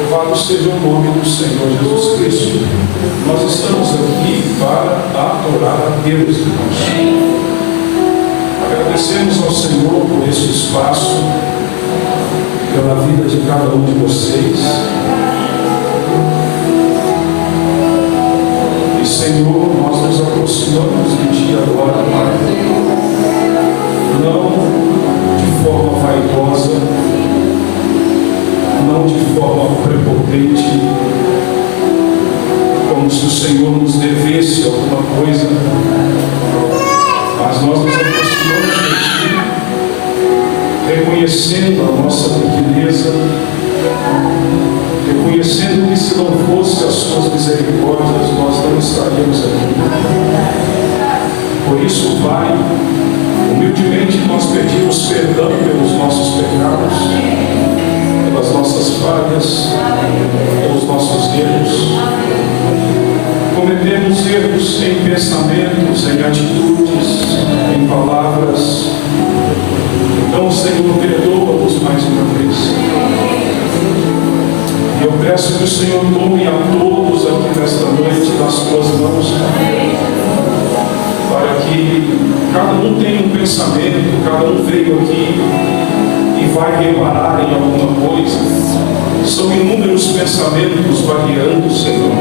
Louvado seja o nome do Senhor Jesus Cristo. Nós estamos aqui para adorar a Deus, irmãos. Agradecemos ao Senhor por este espaço, pela vida de cada um de vocês. E, Senhor, nós nos aproximamos de Ti agora, Pai, não de forma vaidosa, não de forma prepotente, como se o Senhor nos devesse alguma coisa, mas nós nos aproximamos de Ti, reconhecendo a nossa pequeneza, reconhecendo que se não fosse as Suas misericórdias, nós não estaríamos aqui. Por isso, Pai, humildemente nós pedimos perdão pelos nossos pecados, pelas nossas falhas, pelos nossos erros. Cometemos erros em pensamentos, em atitudes, em palavras. Então, Senhor, perdoa-nos mais uma vez. E eu peço que o Senhor tome a todos aqui nesta noite nas Tuas mãos, para que cada um tenha um pensamento, cada um veio aqui e vai reparar em alguma coisa. São inúmeros pensamentos variando, Senhor,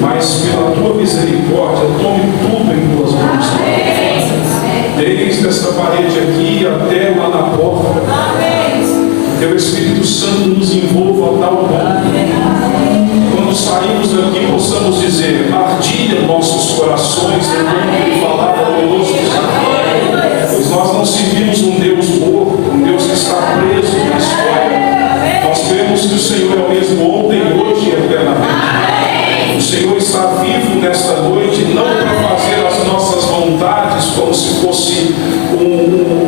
mas pela Tua misericórdia, tome tudo em Tuas mãos. Desde esta parede aqui até lá na porta, Teu Espírito Santo nos envolva a tal ponto. Quando saímos daqui, possamos dizer: ardia nossos corações quando Ele falava conosco, pois nós não servimos um Deus morto, um Deus que está preso na história. Nós cremos que o Senhor é o mesmo ontem, hoje e eternamente. O Senhor está vivo nesta noite, não para fazer as nossas vontades como se fosse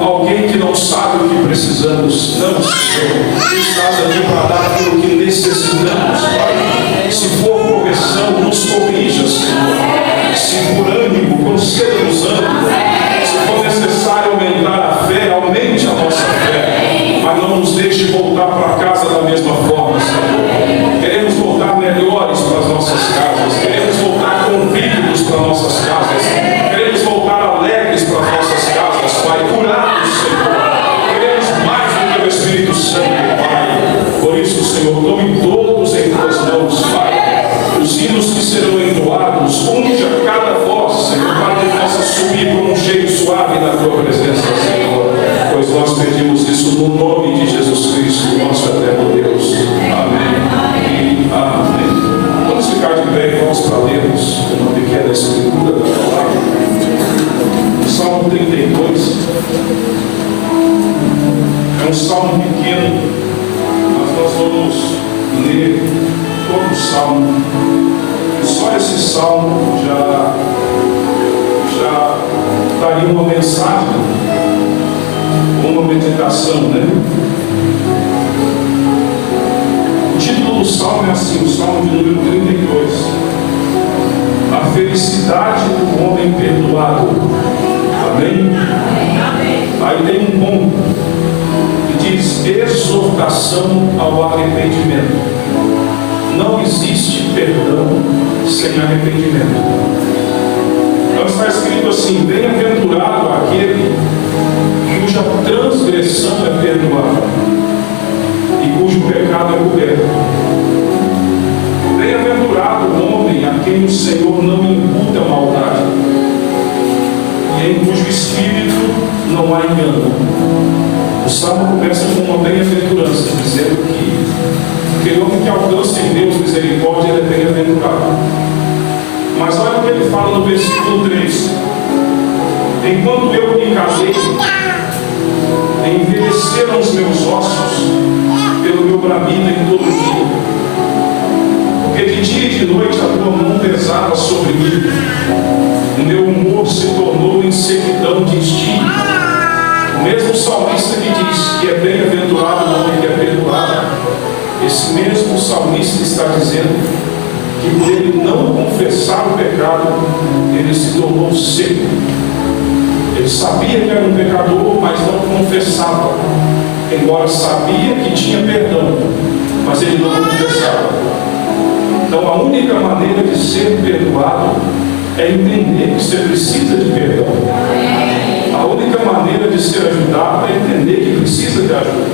alguém que não sabe o que precisamos. Não, Senhor, Tu estás ali para dar aquilo que necessitamos, Pai. Se for correção, nos corrija, Senhor. Se por ânimo, conceda-nos ânimo. Se for necessário aumentar a fé, aumente a nossa fé, mas não nos deixe voltar para casa da mesma forma, Senhor. Queremos voltar melhores para as nossas casas, queremos voltar convictos para nossas casas, queremos voltar alegres para as nossas casas, Pai, curados, Senhor. Queremos mais do que o Espírito Santo, Pai. Por isso, Senhor, tome todos em Tuas mãos, Pai. Os hinos que serão entoados, unge a cada voz, Senhor, para que possa subir como um cheiro suave na Tua presença, Senhor. Pois nós pedimos isso no nome de Jesus Cristo, nosso eterno Deus. Amém. E amém. Vamos ficar de pé, irmãos, para lermos uma pequena escritura da palavra. Salmo 32. É um salmo pequeno, mas nós vamos ler todo o salmo. Só esse salmo já daria uma mensagem, uma meditação, né? O título do salmo é assim, o salmo de número 32. A felicidade do homem perdoado. Amém? Aí tem um ponto que diz: exortação ao arrependimento. Não existe perdão sem arrependimento. Então está escrito assim: bem-aventurado aquele cuja transgressão é perdoada e cujo pecado é coberto. Bem-aventurado o homem a quem o Senhor não imputa maldade e em cujo espírito não há engano. O salmo começa com uma bem-aventurança, dizendo que aquele homem que alcança em Deus misericórdia, ele é bem-aventurado. Mas olha o que ele fala no versículo 3: enquanto eu me casei, envelheceram os meus ossos pelo meu bramido em todo dia, porque de dia e de noite a Tua mão pesava sobre mim, o meu humor se tornou em sequidão de estio. O mesmo salmista que diz que é bem-aventurado o homem que é perdoado, esse mesmo salmista está dizendo que por ele não confessar o pecado, ele se tornou seco. Ele sabia que era um pecador, mas não confessava. Embora sabia que tinha perdão, mas ele não confessava. única maneira de ser perdoado é entender que você precisa de perdão. A única maneira de ser ajudado é entender que precisa de ajuda.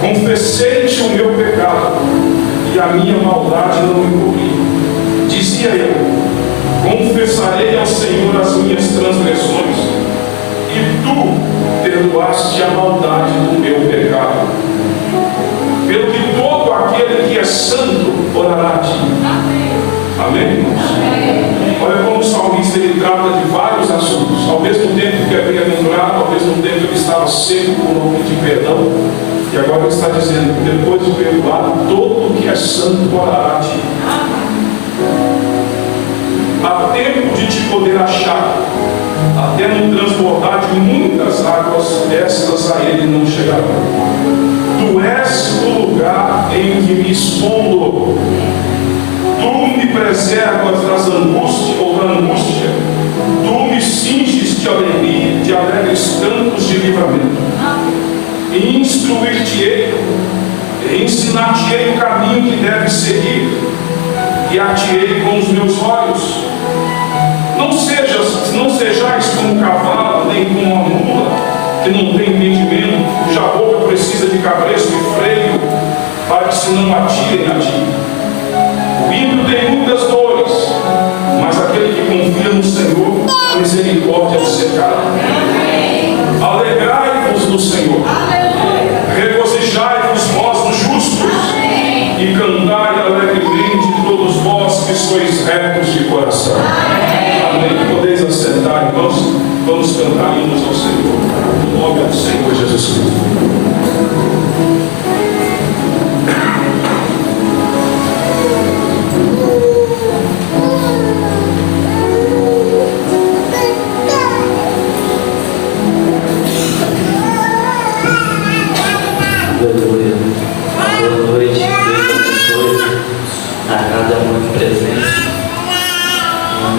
Confessei-te o meu pecado e a minha maldade não me cobriu. Dizia eu: confessarei ao Senhor as minhas transgressões, e tu perdoaste a maldade do meu pecado. Pelo que todo aquele que é santo orará a ti. Amém, irmãos? Olha como o salmista ele trata de vários assuntos. Ao mesmo tempo que é bem-aventurado, ao mesmo tempo ele estava seco por não pedir perdão. E agora ele está dizendo que depois de perdoado, todo que é santo orará a ti. Há tempo de te poder achar, até no transbordar de muitas águas, estas a ele não chegarão. Tu és o lugar em que me escondo. Tu me preservas das angústias ou da angústia. Tu me cinges de alegria, de alegres cantos de livramento. E instruir-te-ei, ensinar-te-ei o caminho que deves seguir, e ate-ei com os meus olhos. Não sejais como um cavalo, nem como uma mula, que não tem entendimento, cuja boca precisa de cabresto e freio, para que se não atirem a ti. O ímpio tem muitas dores, mas aquele que confia no Senhor, a misericórdia o cercará. Alegrai-vos no Senhor, regozijai-vos vós os justos, e cantai alegremente todos vós que sois retos de coração. Amém. Podeis assentar, irmãos. Vamos cantar hinos ao Senhor, no nome do Senhor Jesus Cristo.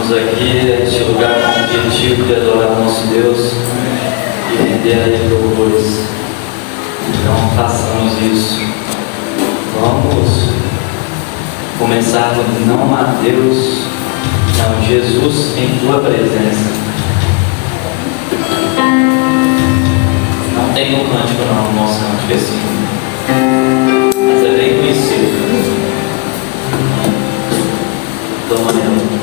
Aqui neste lugar com o objetivo de adorar o nosso Deus e render a Ele louvores. Então façamos isso. Vamos começar com não a Deus, não, Jesus em tua presença. Não tem um cântico não, no nosso cântico assim, mas é bem conhecido. Toma nela.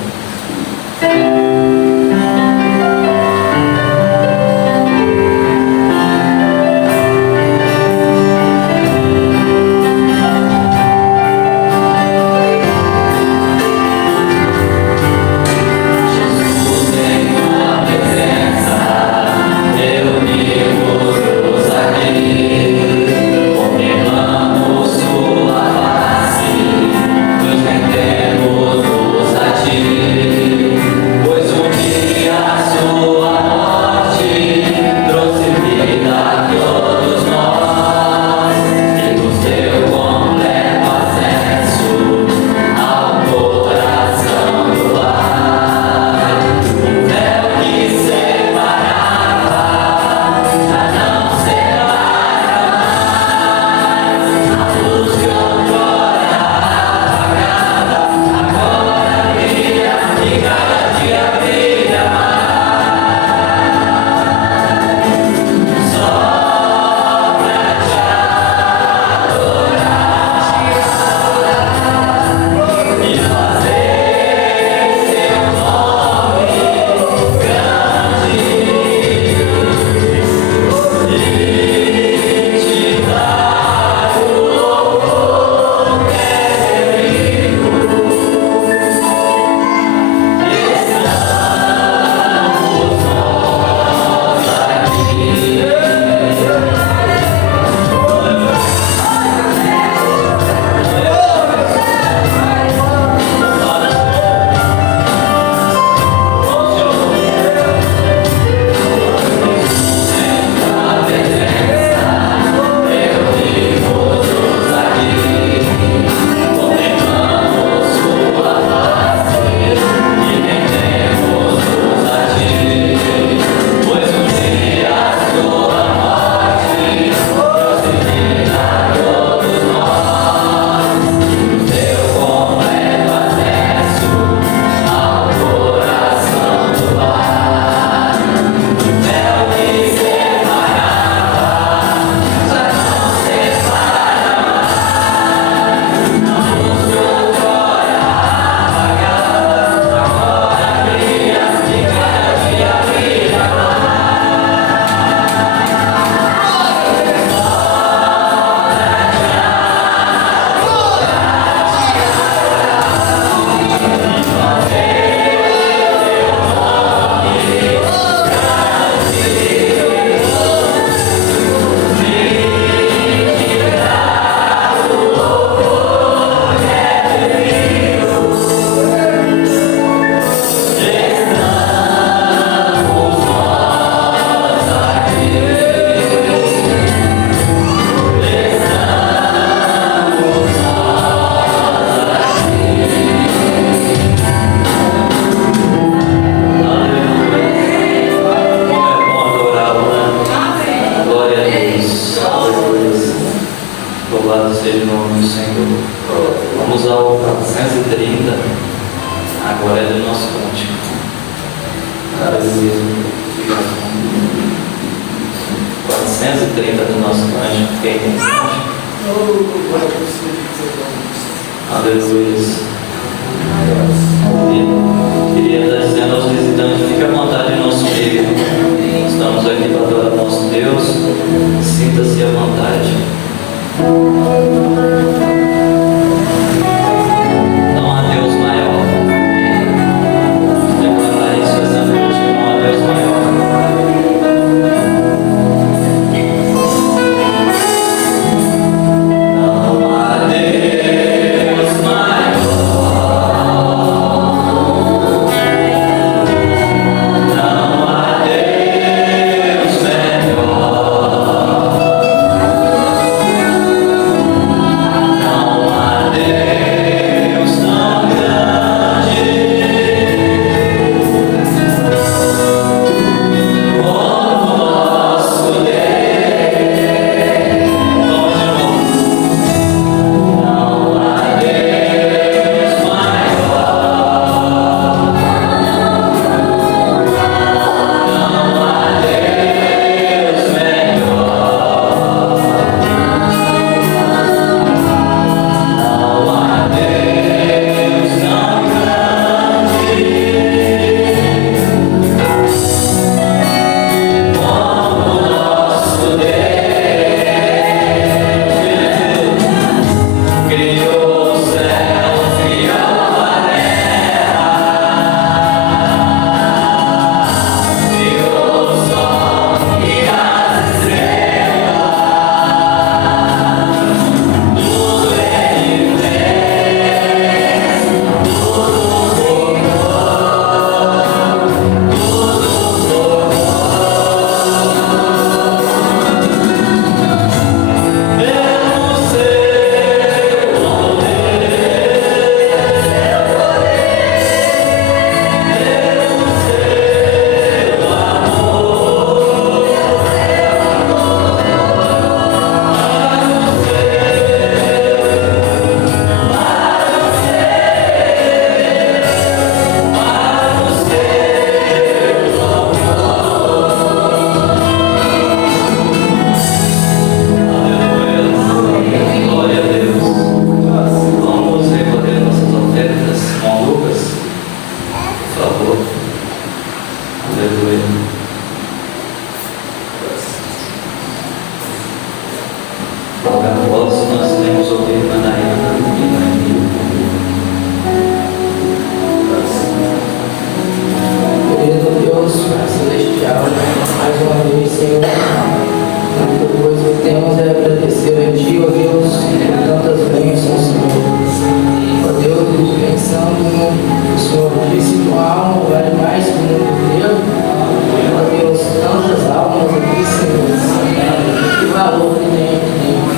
Reunimos-nos aqui. Louvado seja o nome do Senhor. Vamos ao 430. Agora é do nosso cântico. Aleluia. 430 do nosso cântico. Quem tem cântico? Aleluia. Queria estar dizendo aos visitantes: fique à vontade em nosso meio. Estamos aqui para adorar o nosso Deus. Sinta-se à vontade. Não há Deus maior. Vamos declarar isso essa noite. Não há Deus maior. Não há Deus maior. Não há Deus melhor. Não há Deus tão grande como o nosso Deus. Vamos de novo. Não há Deus maior. Não há Deus melhor. Não há Deus tão grande como o nosso Deus. Criou o céu, criou a terra, criou o sol e as estrelas. Tudo Ele fez, tudo pelo seu Aleluia. Glória a Deus. Vamos recolher nossas ofertas com Lucas, por favor. Aleluia. Logo após nós temos ouvido a Dayana e Noemi. Querido Deus, Pai Celestial, mais uma vez, Senhor, a única coisa que temos é agradecer a Ti, ó Deus, por tantas bênçãos, Senhor. Ó Deus, pensando no que o Senhor disse, tua alma vale mais que o mundo inteiro. Ó Deus, tantas almas aqui, Senhor, que valor que tem aqui dentro.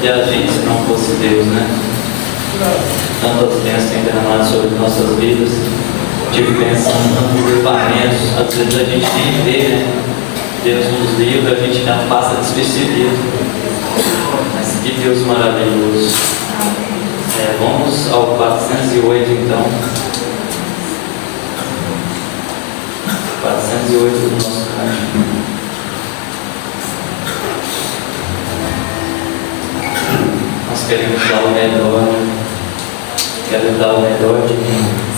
de a gente se não fosse Deus, né? Tantas bênçãos têm derramado sobre nossas vidas. Estive pensando em tantos equipamentos, às vezes a gente nem vê, né? Deus nos livra, a gente já passa despercebido. Mas que Deus maravilhoso. Vamos ao 408 então. 408 do nosso cântico. Nós queremos dar o melhor. Quero dar o melhor de mim.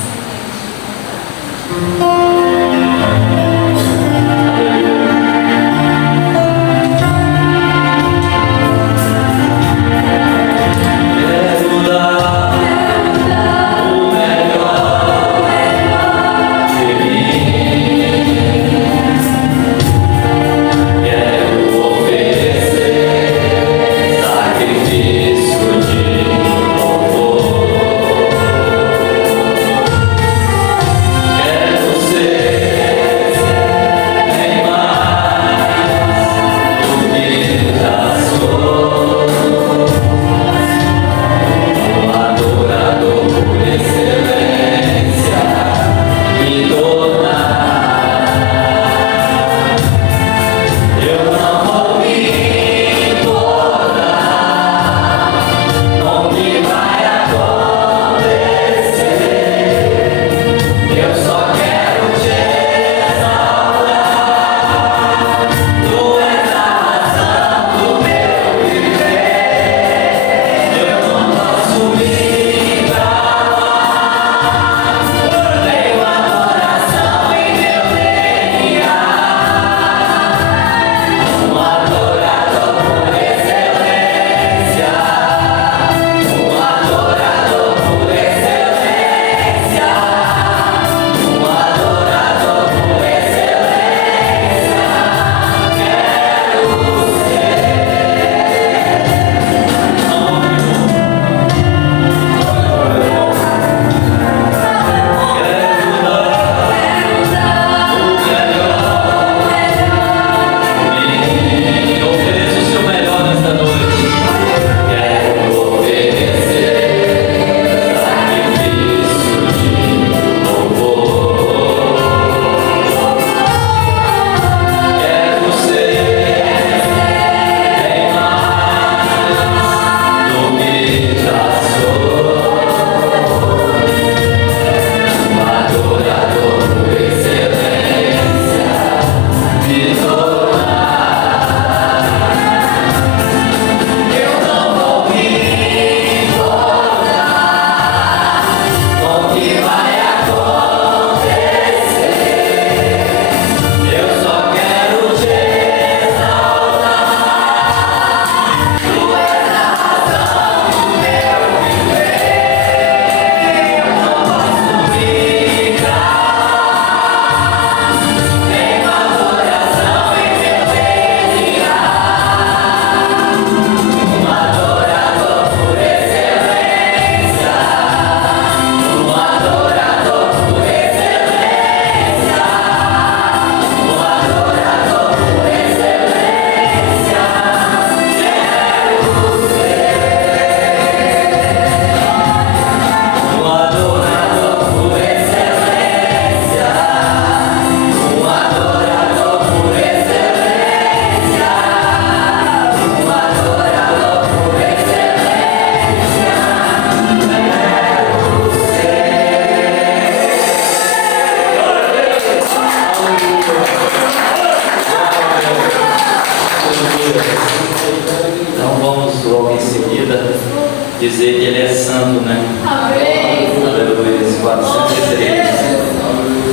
dizer que Ele é santo, né? Amém. Aleluia. 403.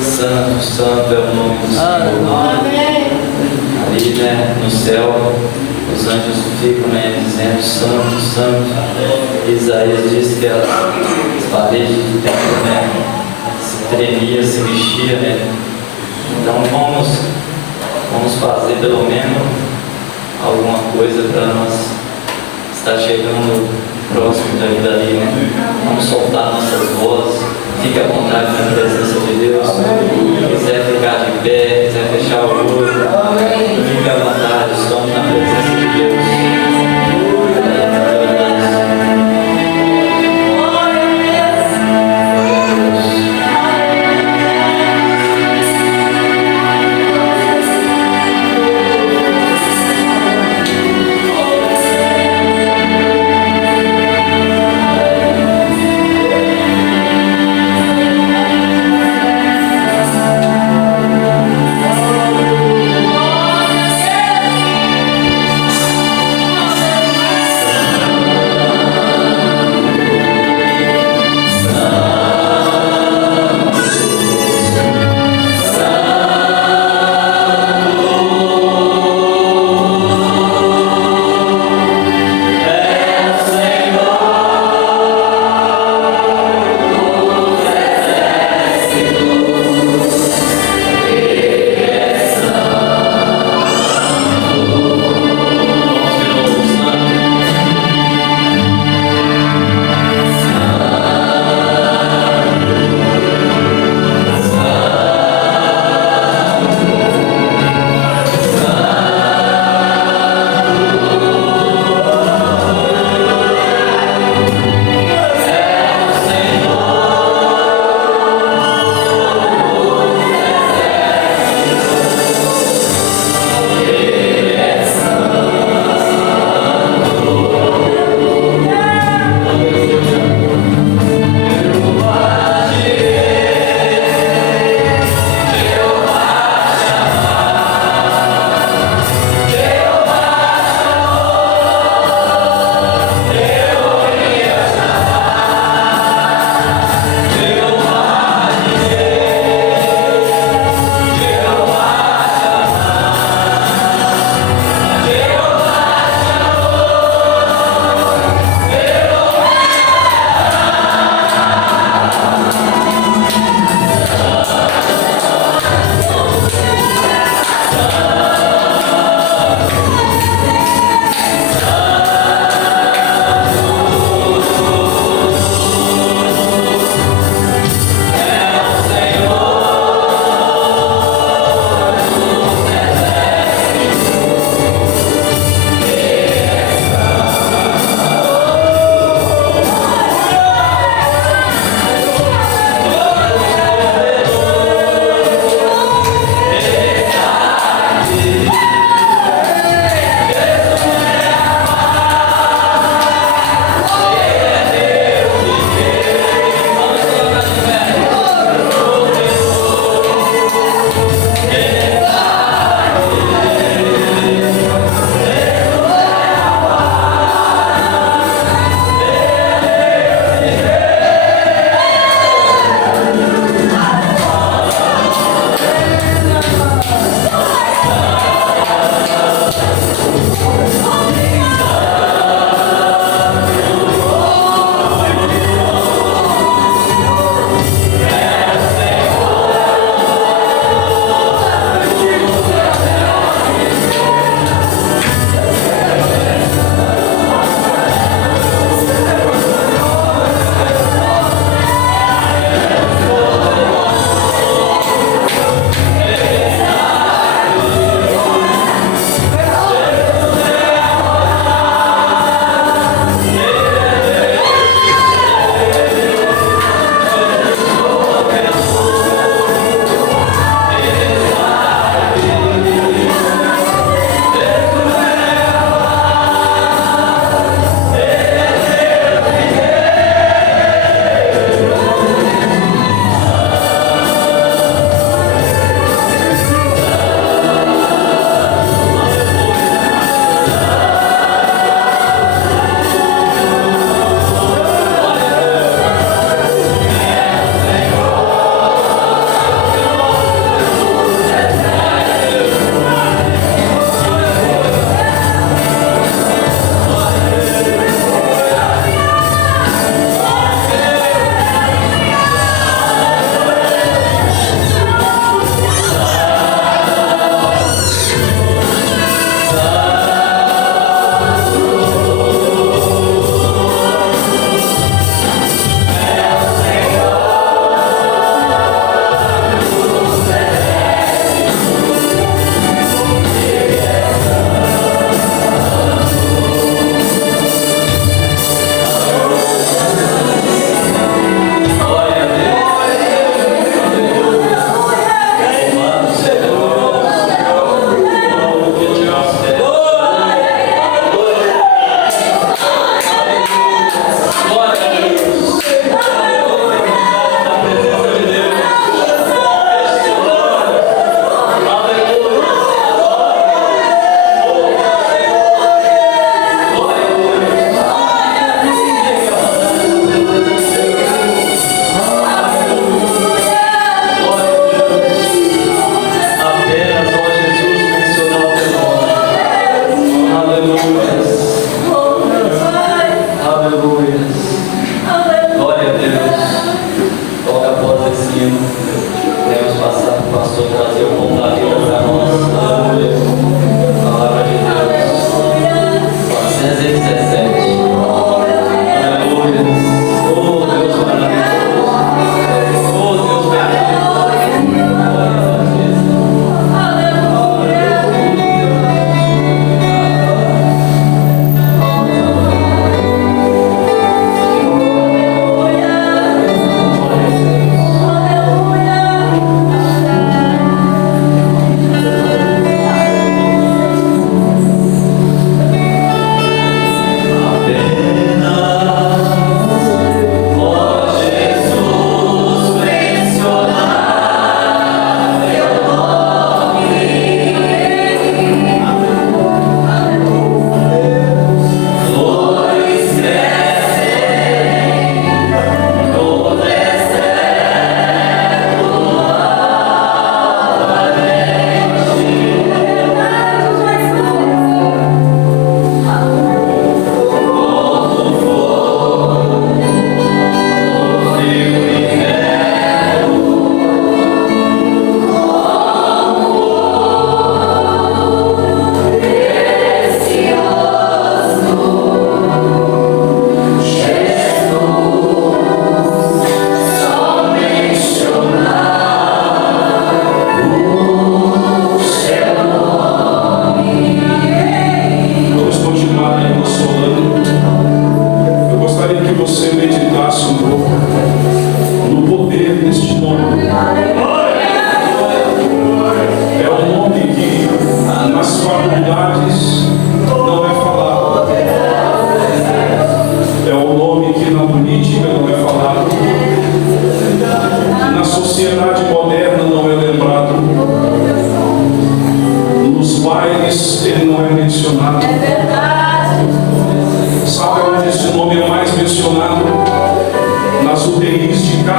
Santo, santo é o nome do Senhor. Amém. Ali, né, no céu, os anjos ficam, né, dizendo santo, santo. Isaías diz que as paredes do templo, né, se tremia, se mexia, né? Então vamos fazer pelo menos alguma coisa para nós estar chegando próximo da vida ali, né? Vamos soltar nossas vozes. Fique à vontade na presença de Deus. Se quiser ficar de pé, quiser fechar o olho, fique à vontade, estamos na presença de Deus.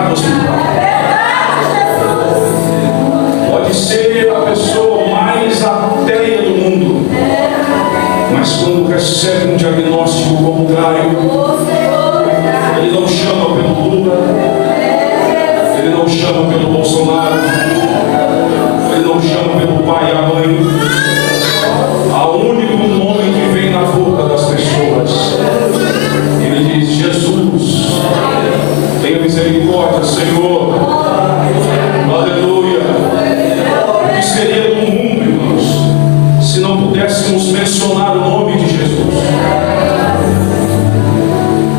no hospital. Pode ser a pessoa mais ateia do mundo, mas quando recebe um diagnóstico contrário, ele não chama pelo Lula, ele não chama pelo Bolsonaro, ele não chama pelo pai e a mãe. Há um único nome que vem na boca das pessoas. Ele diz: Jesus, tenha misericórdia, Senhor. Aleluia. O que seria do mundo, irmãos, se não pudéssemos mencionar o nome de Jesus?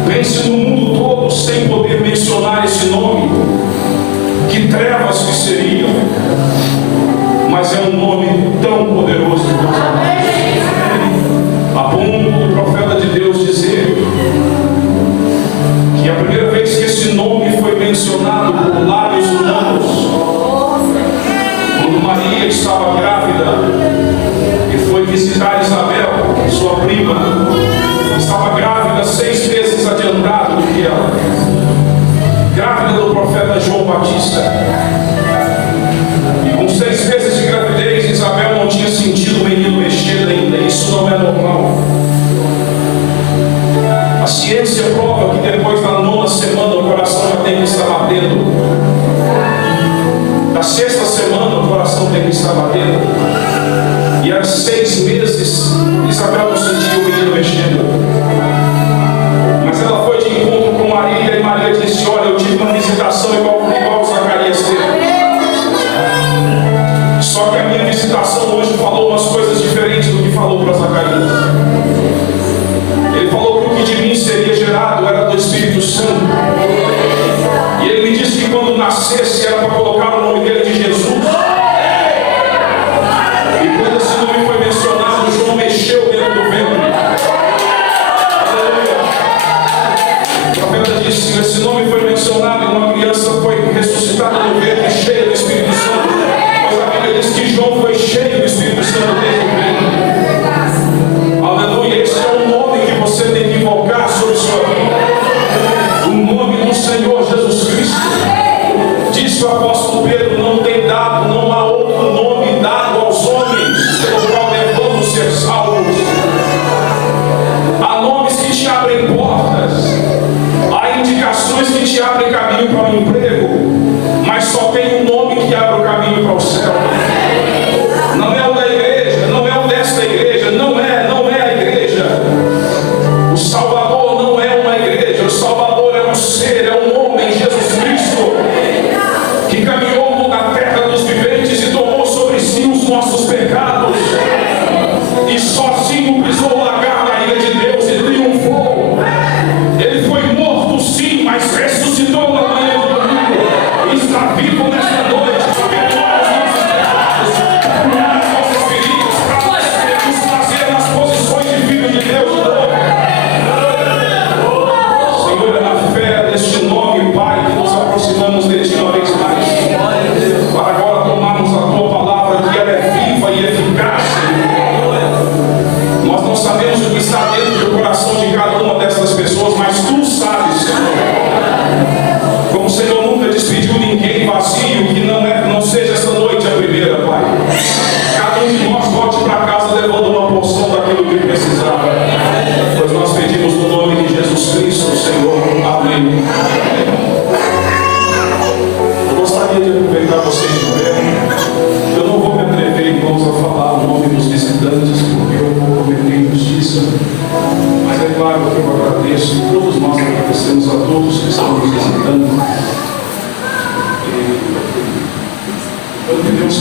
Pense no mundo todo sem poder mencionar esse nome. Que trevas que seriam. Mas é um nome tão poderoso, meus amados, a ponto do profeta de Deus dizer que a primeira vez que esse nome foi mencionado por lábios humanos, quando Maria estava grávida e foi visitar Isabel, sua prima, estava grávida 6 meses adiantado do que ela, grávida do profeta João Batista. E com 6 meses de gravidez, Isabel não tinha sentido o menino mexer ainda. Isso não é normal. A ciência prova que depois da 9ª semana o coração já tem que estar batendo. Da 6ª semana o coração tem que estar batendo. E aos 6 meses Isabel não sentiu o menino mexendo. Mas ela foi de encontro com Maria e Maria disse: olha, eu tive uma visitação igual Zacarias teve. Só que a minha visitação hoje falou umas coisas diferentes do que falou para Zacarias. Ele falou que o que de mim seria gerado era do Espírito Santo. E ele me disse que quando nascesse era para colocar o nome dele de Jesus. E quando esse nome foi mencionado, João mexeu dentro do ventre. Aleluia. O profeta disse que esse nome foi mencionado e uma criança foi ressuscitada no ventre cheia do Espírito Santo. Diz que João foi cheio do Espírito Santo desde o ventre. Aleluia. Esse é o nome que você tem que invocar sobre sua vida. O nome do Senhor Jesus Cristo. Disse o apóstolo Pedro: não tem dado, não há outro nome dado aos homens pelo qual devamos ser salvos. Há nomes que te abrem portas, há indicações que te abrem caminho para o emprego, mas só tem um nome que abre o caminho para o céu. Não é o da igreja, não é o desta igreja, não é a igreja. O Salvador não é uma igreja, o Salvador é um ser, é um homem, Jesus Cristo, que caminhou na terra dos viventes e tomou sobre si os nossos pecados, e sozinho pisou o lagar na ilha de Deus e triunfou. Ele foi morto sim, mas ressuscitou na manhã do domingo, e está vivo nesta noite.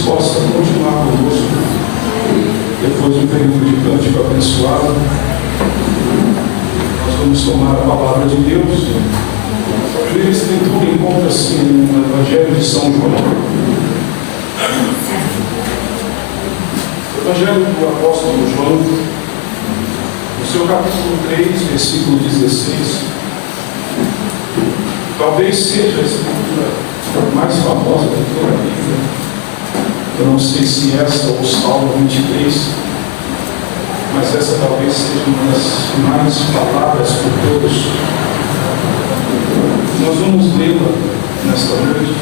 Possa continuar conosco depois de um período de cântico abençoado. Nós vamos tomar a palavra de Deus. A primeira escritura encontra-se no Evangelho de São João. O Evangelho do apóstolo João, no seu capítulo 3, versículo 16. Talvez seja a escritura mais famosa de toda a Bíblia. Eu não sei se essa ou o Salmo 23, mas essa talvez seja uma das mais faladas por todos. Nós vamos lê-la nesta noite.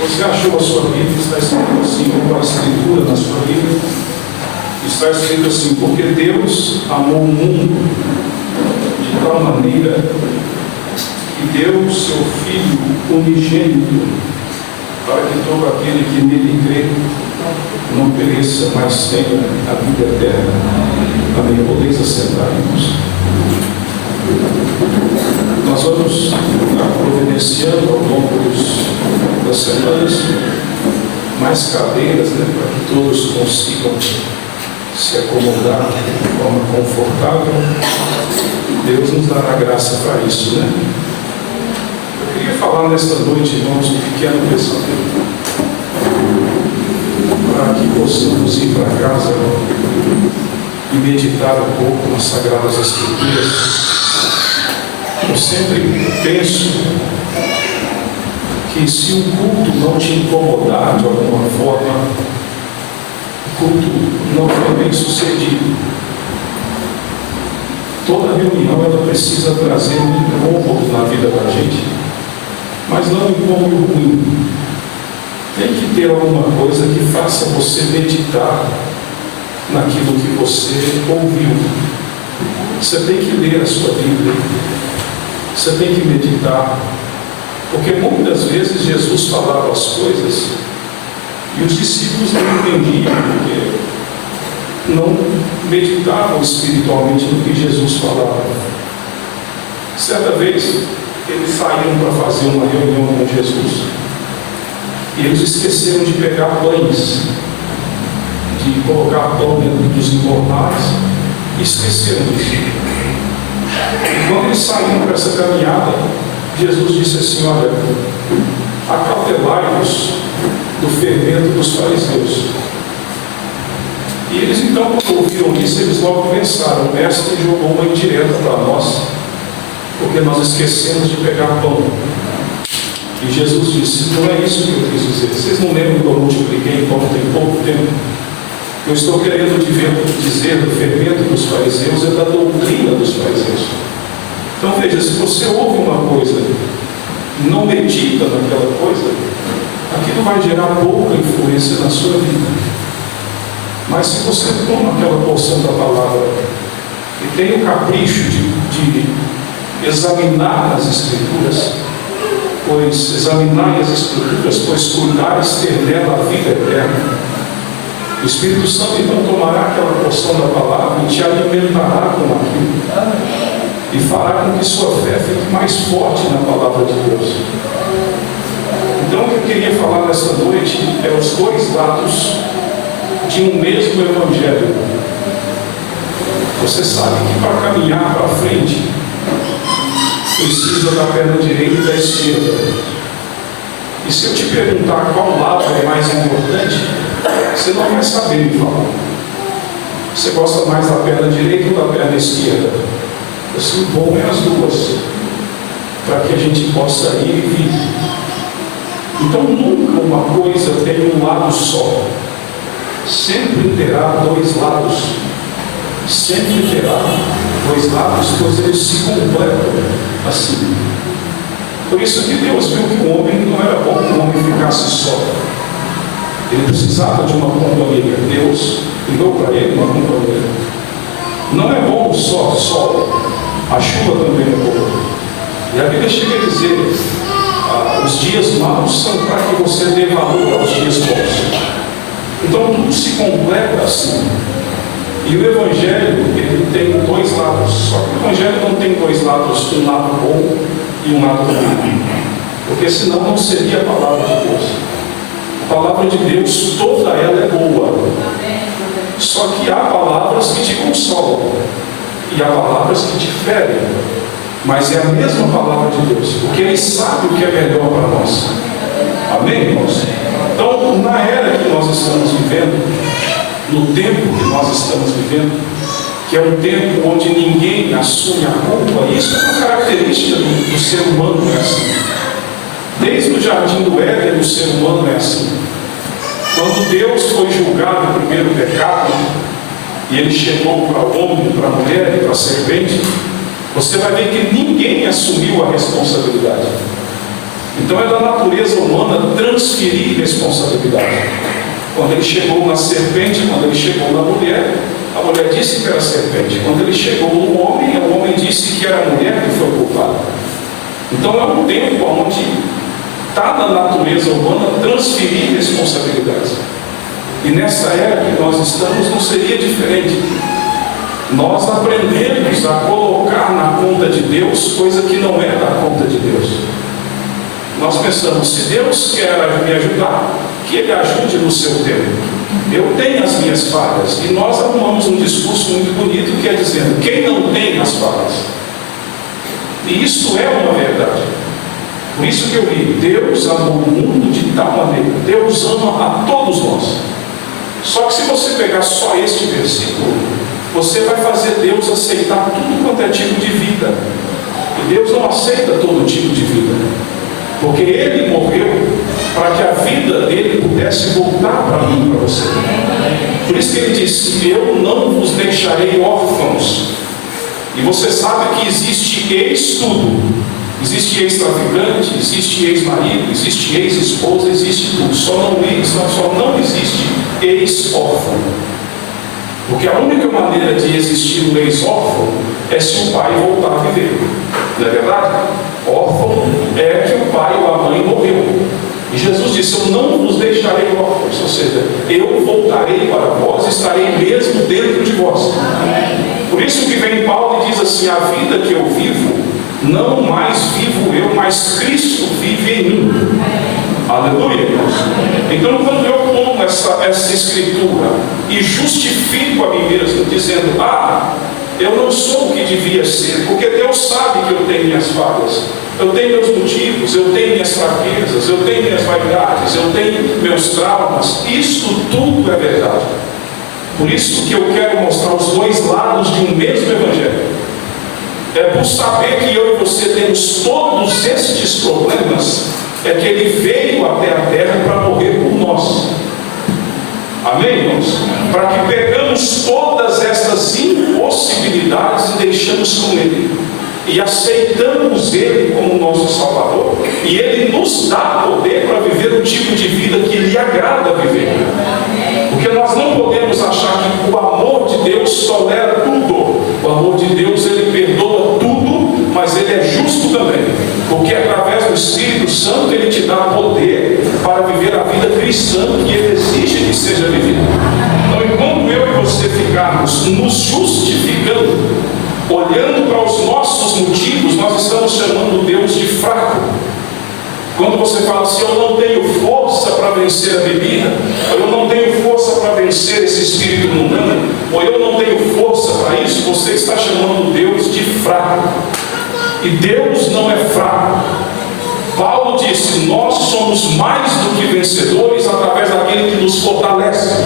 Você achou a sua Bíblia, está escrito assim, como a escritura na sua Bíblia, está escrito assim: porque Deus amou o mundo de tal maneira que deu o seu Filho unigênito, para que todo aquele que nele crê não pereça, mas tenha a vida eterna. Amém. Podeis assentar, irmãos. Nós vamos estar providenciando ao longo das semanas mais cadeiras, para que todos consigam se acomodar de forma confortável. Deus nos dará graça para isso, Eu queria falar nesta noite, irmãos, um pequeno pensamento, para que possamos ir para casa e meditar um pouco nas Sagradas Escrituras. Eu sempre penso que se o culto não te incomodar de alguma forma, o culto não foi bem sucedido. Toda reunião ela precisa trazer um incômodo na vida da gente, mas não um incômodo ruim. Tem que ter alguma coisa que faça você meditar naquilo que você ouviu. Você tem que ler a sua Bíblia. Você tem que meditar. Porque muitas vezes Jesus falava as coisas e os discípulos não entendiam, porque não meditavam espiritualmente no que Jesus falava. Certa vez, eles saíram para fazer uma reunião com Jesus e eles esqueceram de pegar pães, de colocar pão dentro dos embornais, e esqueceram disso. E quando eles saíram para essa caminhada, Jesus disse assim: olha, acautelai-vos do fermento dos fariseus. E eles então, quando ouviram isso, eles logo pensaram: o mestre jogou uma indireta para nós, porque nós esquecemos de pegar pão. E Jesus disse: não é isso que eu quis dizer. Vocês não lembram que eu multipliquei pão tem pouco tempo? Eu estou querendo dizer do fermento dos fariseus é da doutrina dos fariseus. Então veja, se você ouve uma coisa e não medita naquela coisa, aquilo vai gerar pouca influência na sua vida. Mas se você toma aquela porção da palavra e tem o capricho de examinar as Escrituras, pois examinai as Escrituras, pois cuidares ter nela a vida eterna, o Espírito Santo então tomará aquela porção da palavra e te alimentará com aquilo e fará com que sua fé fique mais forte na palavra de Deus. Então o que eu queria falar nessa noite é os dois lados de um mesmo Evangelho. Você sabe que para caminhar para frente precisa da perna direita e da esquerda. E se eu te perguntar qual lado é mais importante, você não vai saber me falar. Você gosta mais da perna direita ou da perna esquerda? Assim, o bom é as duas, para que a gente possa ir e vir. Então nunca uma coisa tem um lado só. Sempre terá dois lados. Sempre terá dois lados, pois eles se completam assim. Por isso que Deus viu que o homem não era bom que o homem ficasse só. Ele precisava de uma companhia. Deus deu para ele uma companhia. Não é bom só sol, a chuva também é boa. E a Bíblia chega a dizer: os dias maus são para que você dê valor aos dias bons. Então tudo se completa assim. E o Evangelho, ele tem dois lados. Só que o Evangelho não tem dois lados, um lado bom e um lado ruim. Porque senão não seria a palavra de Deus. A palavra de Deus, toda ela é boa. Só que há palavras que te consolam e há palavras que te ferem. Mas é a mesma palavra de Deus, porque Ele sabe o que é melhor para nós. Amém, irmãos? Então, na era que nós estamos vivendo, no tempo que nós estamos vivendo, que é um tempo onde ninguém assume a culpa, isso é uma característica do ser humano, é assim. Desde o jardim do Éden, o ser humano é assim. Quando Deus foi julgar o primeiro pecado, e Ele chegou para o homem, para a mulher e para a serpente, você vai ver que ninguém assumiu a responsabilidade. Então é da natureza humana transferir responsabilidade. Quando ele chegou na serpente, quando ele chegou na mulher, a mulher disse que era serpente. Quando ele chegou no homem, o homem disse que era a mulher que foi culpada. Então é um tempo onde está na natureza humana transferir responsabilidades. E nessa era que nós estamos não seria diferente. Nós aprendemos a colocar na conta de Deus coisa que não é da conta de Deus. Nós pensamos, se Deus quer me ajudar, que Ele ajude no seu tempo. Eu tenho as minhas falhas. E nós arrumamos um discurso muito bonito que é dizendo, quem não tem as falhas? E isso é uma verdade. Por isso que eu li, Deus amou o mundo de tal maneira. Deus ama a todos nós. Só que se você pegar só este versículo, você vai fazer Deus aceitar tudo quanto é tipo de vida. E Deus não aceita todo tipo de vida. Porque Ele morreu para que a vida dele pudesse voltar para mim e para você. Por isso que Ele disse, eu não vos deixarei órfãos. E você sabe que existe ex-tudo. Existe ex-traficante, existe ex-marido, existe ex-esposa, existe tudo. Só não existe ex-órfão. Porque a única maneira de existir um ex-órfão é se o pai voltar a viver. Não é verdade? Órfão é que o pai ou a mãe morreu. E Jesus disse, eu não vos deixarei órfãos. Ou seja, eu voltarei para vós, estarei mesmo dentro de vós. Por isso que vem Paulo e diz assim, a vida que eu vivo, não mais vivo eu, mas Cristo vive em mim. Aleluia, irmãos. Então, quando eu tomo essa escritura e justifico a mim mesmo, dizendo, eu não sou o que devia ser, porque Deus sabe que eu tenho minhas falhas, eu tenho meus motivos, eu tenho minhas fraquezas, eu tenho minhas vaidades, eu tenho meus traumas, isso tudo é verdade. Por isso que eu quero mostrar os dois lados de um mesmo evangelho. É por saber que eu e você temos todos estes problemas, é que Ele veio até a terra para morrer por nós. Amém, irmãos? Para que pegamos todas essas impossibilidades e deixamos com Ele. E aceitamos Ele como nosso Salvador. E Ele nos dá poder para viver o tipo de vida que lhe agrada viver. Porque nós não podemos achar que o amor de Deus tolera tudo. O amor de Deus, Ele perdoa tudo, mas Ele é justo também. Porque através do Espírito Santo Ele te dá poder para viver a vida cristã que Ele exige que seja vivida. Então, enquanto eu e você ficarmos nos justificando, olhando para os nossos motivos, nós estamos chamando Deus de fraco. Quando você fala assim, eu não tenho força para vencer a bebida, ou eu não tenho força para vencer esse espírito mundano, ou eu não tenho força para isso, você está chamando Deus de fraco. E Deus não é fraco. Paulo disse, nós somos mais do que vencedores através daquele que nos fortalece.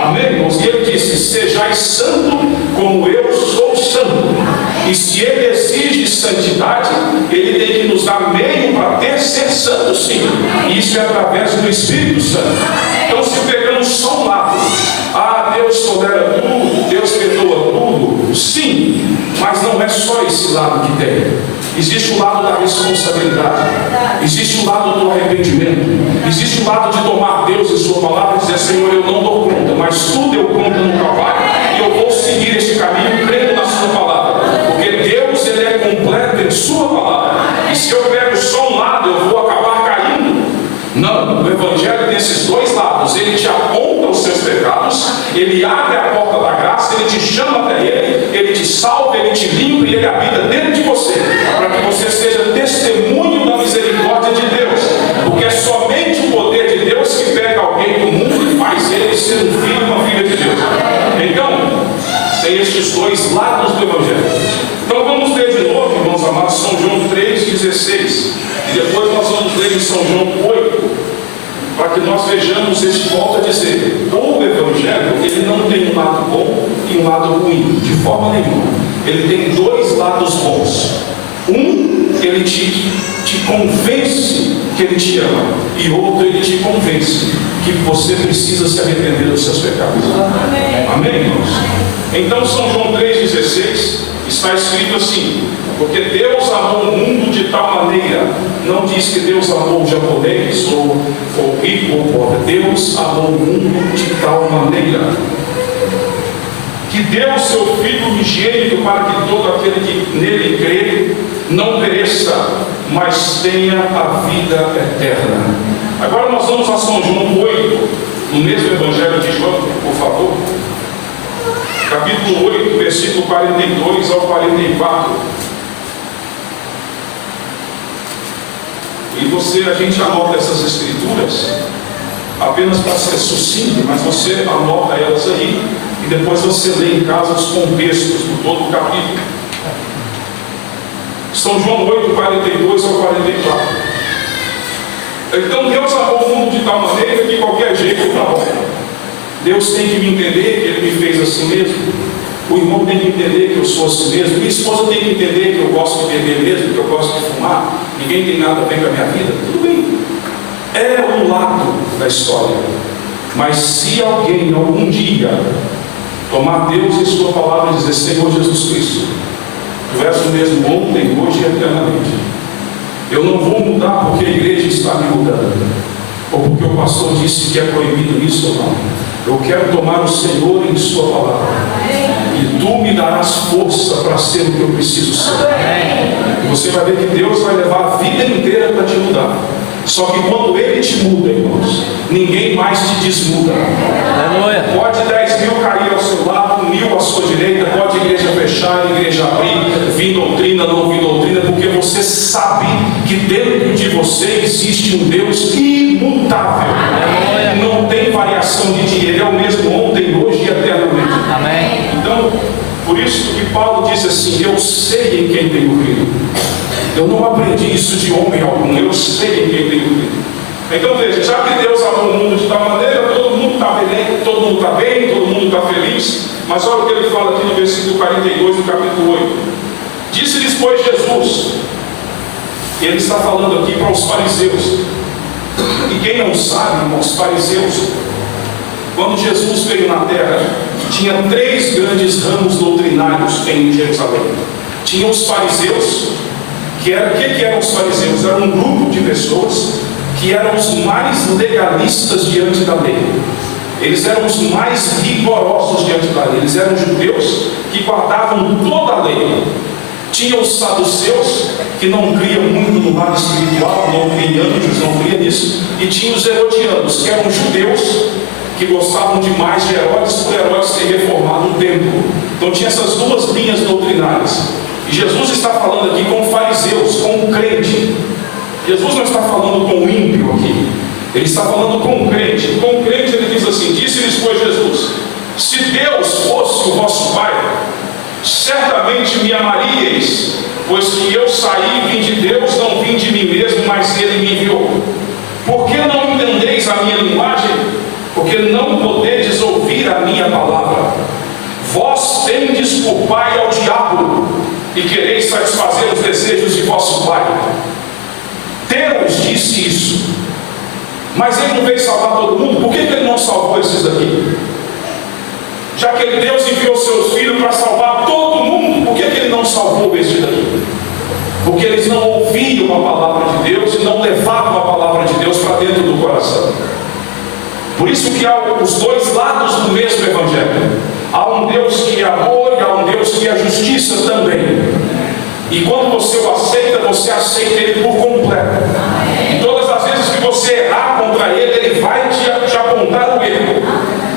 Amém, irmãos? E ele disse, sejais santo como eu sou santo. E se Ele exige santidade, Ele tem que nos dar meio para ser santo, sim. E isso é através do Espírito Santo. Então, se pegamos só um lado, Deus tolera tudo, Deus perdoa tudo, sim, mas não é só esse lado que tem. Existe o lado da responsabilidade, existe o lado do arrependimento, existe o lado de tomar Deus em sua palavra e dizer, Senhor, eu não dou conta, mas Tu deu conta no Calvário e eu vou seguir este caminho crendo na sua palavra, porque Deus, Ele é completo em sua palavra, e se eu pego só um lado, eu vou acabar caindo. Não, o Evangelho tem esses dois lados. Ele te aponta os seus pecados, Ele abre a porta da graça, Ele te chama até Ele te salva, Ele te limpa e Ele habita dentro de você, para que você seja testemunho da misericórdia de Deus, porque é somente o poder de Deus que pega alguém do mundo e faz ele ser um filho e uma filha de Deus. Então, tem estes dois lados do Evangelho. Então vamos ler de novo, irmãos amados, São João 3,16, e depois nós vamos ler em São João 8, para que nós vejamos este volta a dizer, o Evangelho, ele não tem um lado bom e um lado ruim, de forma nenhuma. Ele tem dois lados bons. Um, ele te convence que Ele te ama, e outro, ele te convence que você precisa se arrepender dos seus pecados. Amém, irmãos? Então, São João 3,16, e Está escrito assim: porque Deus amou o mundo de tal maneira. Não diz que Deus amou o japonês, ou rico, ou pobre. Deus amou o mundo de tal maneira que deu o seu Filho unigênito, para que todo aquele que nele crê não pereça, mas tenha a vida eterna. Agora nós vamos a São João 8, no mesmo Evangelho de João, por favor. Capítulo 8, versículo 42 ao 44. E a gente anota essas escrituras apenas para ser sucinto, mas você anota elas aí e depois você lê em casa os contextos do todo o capítulo. São João 8, 42 ao 44. Então Deus amou o mundo de tal maneira que qualquer jeito está bom. Deus tem que me entender que Ele me fez assim mesmo. O irmão tem que entender que eu sou assim mesmo. Minha esposa tem que entender que eu gosto de beber mesmo, que eu gosto de fumar. Ninguém tem nada a ver com a minha vida. Tudo bem. É um lado da história. Mas se alguém algum dia tomar Deus em sua palavra e dizer: Senhor Jesus Cristo, tu és o mesmo ontem, hoje e eternamente. Eu não vou mudar porque a igreja está me mudando, ou porque o pastor disse que é proibido isso ou não. Eu quero tomar o Senhor em sua palavra. E tu me darás força para ser o que eu preciso ser. E você vai ver que Deus vai levar a vida inteira para te mudar. Só que quando Ele te muda, irmãos, ninguém mais te desmuda. Pode 10 mil cair ao seu lado, 1000 à sua direita, pode igreja fechar, igreja abrir, vir doutrina, não vir doutrina, porque você sabe que dentro de você existe um Deus imutável. Não tem variação de dia. Ele é o mesmo ontem, hoje e eternamente. Amém. Então, por isso que Paulo diz assim: eu sei em quem tenho crido. Eu não aprendi isso de homem algum, eu sei em quem tenho crido. Então veja, já que Deus amou o mundo de tal maneira, todo mundo está bem, todo mundo está feliz. Mas olha o que ele fala aqui no versículo 42 do capítulo 8. Disse-lhes, pois, Jesus, e ele está falando aqui para os fariseus. E quem não sabe, irmãos, fariseus, quando Jesus veio na terra, tinha 3 grandes ramos doutrinários em Jerusalém. Tinha os fariseus, que eram os fariseus? Era um grupo de pessoas que eram os mais legalistas diante da lei. Eles eram os mais rigorosos diante da lei. Eles eram judeus que guardavam toda a lei. Tinha os saduceus, que não criam muito no lado espiritual, não criam anjos, não criam nisso. E tinha os herodianos, que eram judeus que gostavam demais de Herodes, por Herodes ter reformado o templo. Então tinha essas 2 linhas doutrinárias. E Jesus está falando aqui com fariseus, com o crente. Jesus não está falando com o ímpio aqui. Ele está falando com o crente. Com o crente ele diz assim: disse-lhes, pois, Jesus, se Deus fosse o vosso Pai, certamente me amaríeis, pois que eu saí e vim de Deus, não vim de mim mesmo, mas Ele me enviou. Por que não entendeis a minha linguagem? Porque não podedes ouvir a minha palavra. Vós tendes por pai ao diabo, e quereis satisfazer os desejos de vosso pai. Deus disse isso. Mas Ele não veio salvar todo mundo. Por que Ele não salvou esses daqui? Já que Deus enviou seus filhos para salvar todo mundo, por que Ele não salvou esses daqui? Porque eles não ouviam a palavra de Deus e não levavam a palavra de Deus para dentro do coração. Por isso que há os 2 lados do mesmo Evangelho. Há um Deus que é amor e há um Deus que é justiça também. E quando você o aceita, você aceita Ele por completo. E todas as vezes que você errar contra Ele, Ele vai te apontar o erro.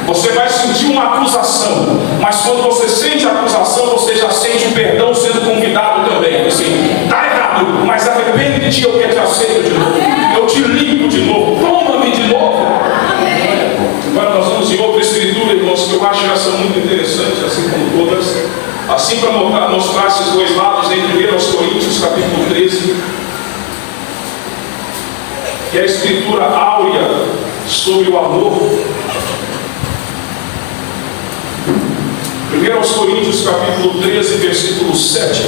Você vai sentir uma acusação. Mas quando você sente a acusação, você já sente o perdão sendo convidado também. Assim, está errado, mas arrepende-te, eu que te aceito de novo. Eu te limpo de novo. Toma-me de novo. Agora nós vamos em outra escritura, irmãos, que eu acho essa muito interessante, assim como todas. Assim para mostrar esses 2 lados, em 1 Coríntios, capítulo 13, que é a escritura áurea sobre o amor. 1 Coríntios, capítulo 13, versículo 7.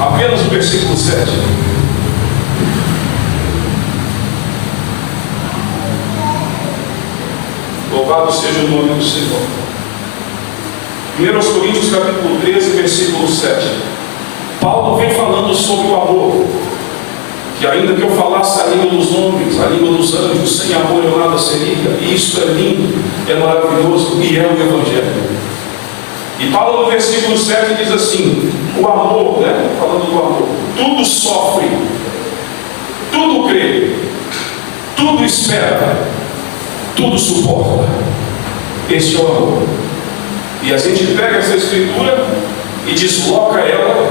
Apenas o versículo 7. Louvado seja o nome do Senhor. 1 Coríntios capítulo 13, versículo 7. Paulo vem falando sobre o amor. Que ainda que eu falasse a língua dos homens, a língua dos anjos, sem amor eu nada seria. E isso é lindo, é maravilhoso e é o Evangelho. E Paulo no versículo 7 diz assim: o amor, né? Falando do amor, tudo sofre, tudo crê, tudo espera, tudo suporta. Esse é o amor. E a gente pega essa escritura e desloca ela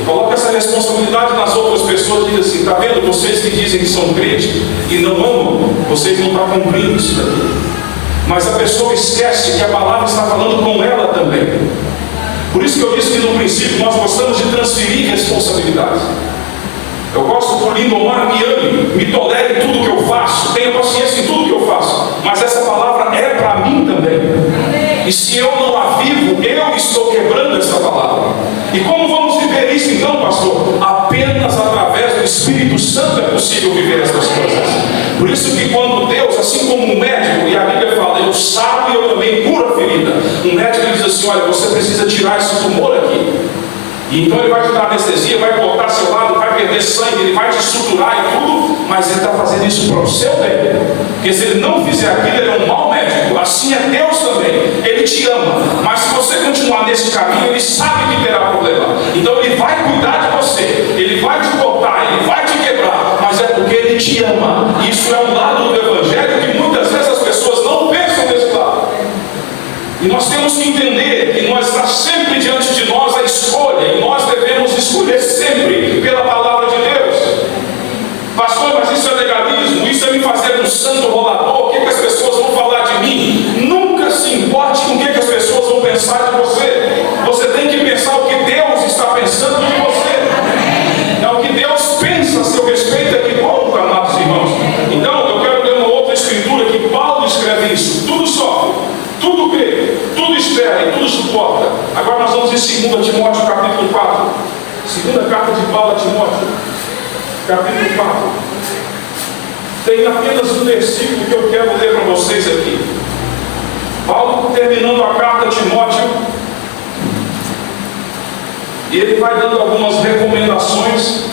e coloca essa responsabilidade nas outras pessoas e diz assim: está vendo, vocês que dizem que são crentes e não amam, vocês não estão cumprindo isso daqui. Mas a pessoa esquece que a palavra está falando com ela também. Por isso que eu disse que no princípio nós gostamos de transferir responsabilidades. Eu gosto do Lindomar me ame, me tolere em tudo que eu faço, tenha paciência em tudo que eu faço. Mas essa palavra é para mim também. E se eu não a vivo, eu estou quebrando essa palavra. E como vamos viver isso então, pastor? Apenas através do Espírito Santo é possível viver essas coisas. Por isso que quando Deus, assim como um médico, e a Bíblia fala, eu saro e eu também curo a ferida. Um médico diz assim: olha, você precisa tirar esse tumor aqui. E então ele vai te dar anestesia, vai botar seu lado, vai perder sangue, ele vai te suturar e tudo, mas ele está fazendo isso para o seu bem. Porque se ele não fizer aquilo, ele é um mau médico. Assim é Deus também. Ele te ama, mas se você continuar nesse caminho, ele sabe que terá problema. Então ele vai cuidar de você, ele vai te botar, ele vai te quebrar, mas é porque ele te ama. Isso é um lado do Evangelho que muitas vezes as pessoas não pensam desse lado. E nós temos que entender que nós está sempre diante de nós a escolha, e nós devemos escolher sempre pela palavra de Deus. Pastor, mas isso é legalismo, isso é me fazer um santo rolador, o que as pessoas vão falar de mim? Nunca se importe com o que as pessoas vão pensar de você. Você tem que pensar o que Deus está pensando de você. É o que Deus pensa a seu respeito, é que bom, amados irmãos. Então, eu quero ler uma outra escritura que Paulo escreve isso: tudo sofre, tudo crê, tudo espera e tudo suporta. Agora nós vamos em 2 Timóteo capítulo 4. Segunda carta de Paulo a Timóteo, capítulo 4. Tem apenas um versículo que eu quero ler para vocês aqui. Paulo terminando a carta a Timóteo, e ele vai dando algumas recomendações.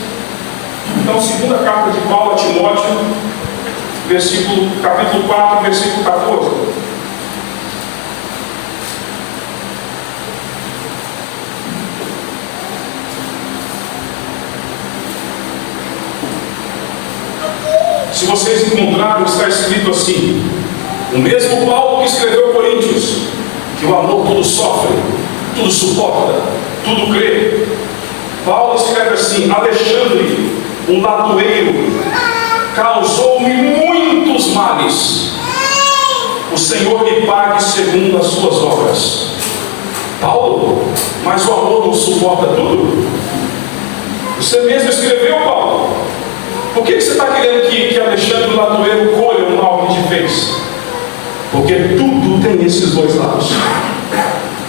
Então, segunda carta de Paulo a Timóteo, capítulo 4, versículo 14. Se vocês encontrarem, está escrito assim: o mesmo Paulo que escreveu Coríntios, que o amor tudo sofre, tudo suporta, tudo crê. Paulo escreve assim: Alexandre, um latoeiro, causou-me muitos males. O Senhor lhe pague segundo as suas obras. Paulo, mas o amor não suporta tudo? Você mesmo escreveu, Paulo. Por que você está querendo que Alexandre, o latoeiro, colha o mal que te fez? Porque tudo tem esses dois lados.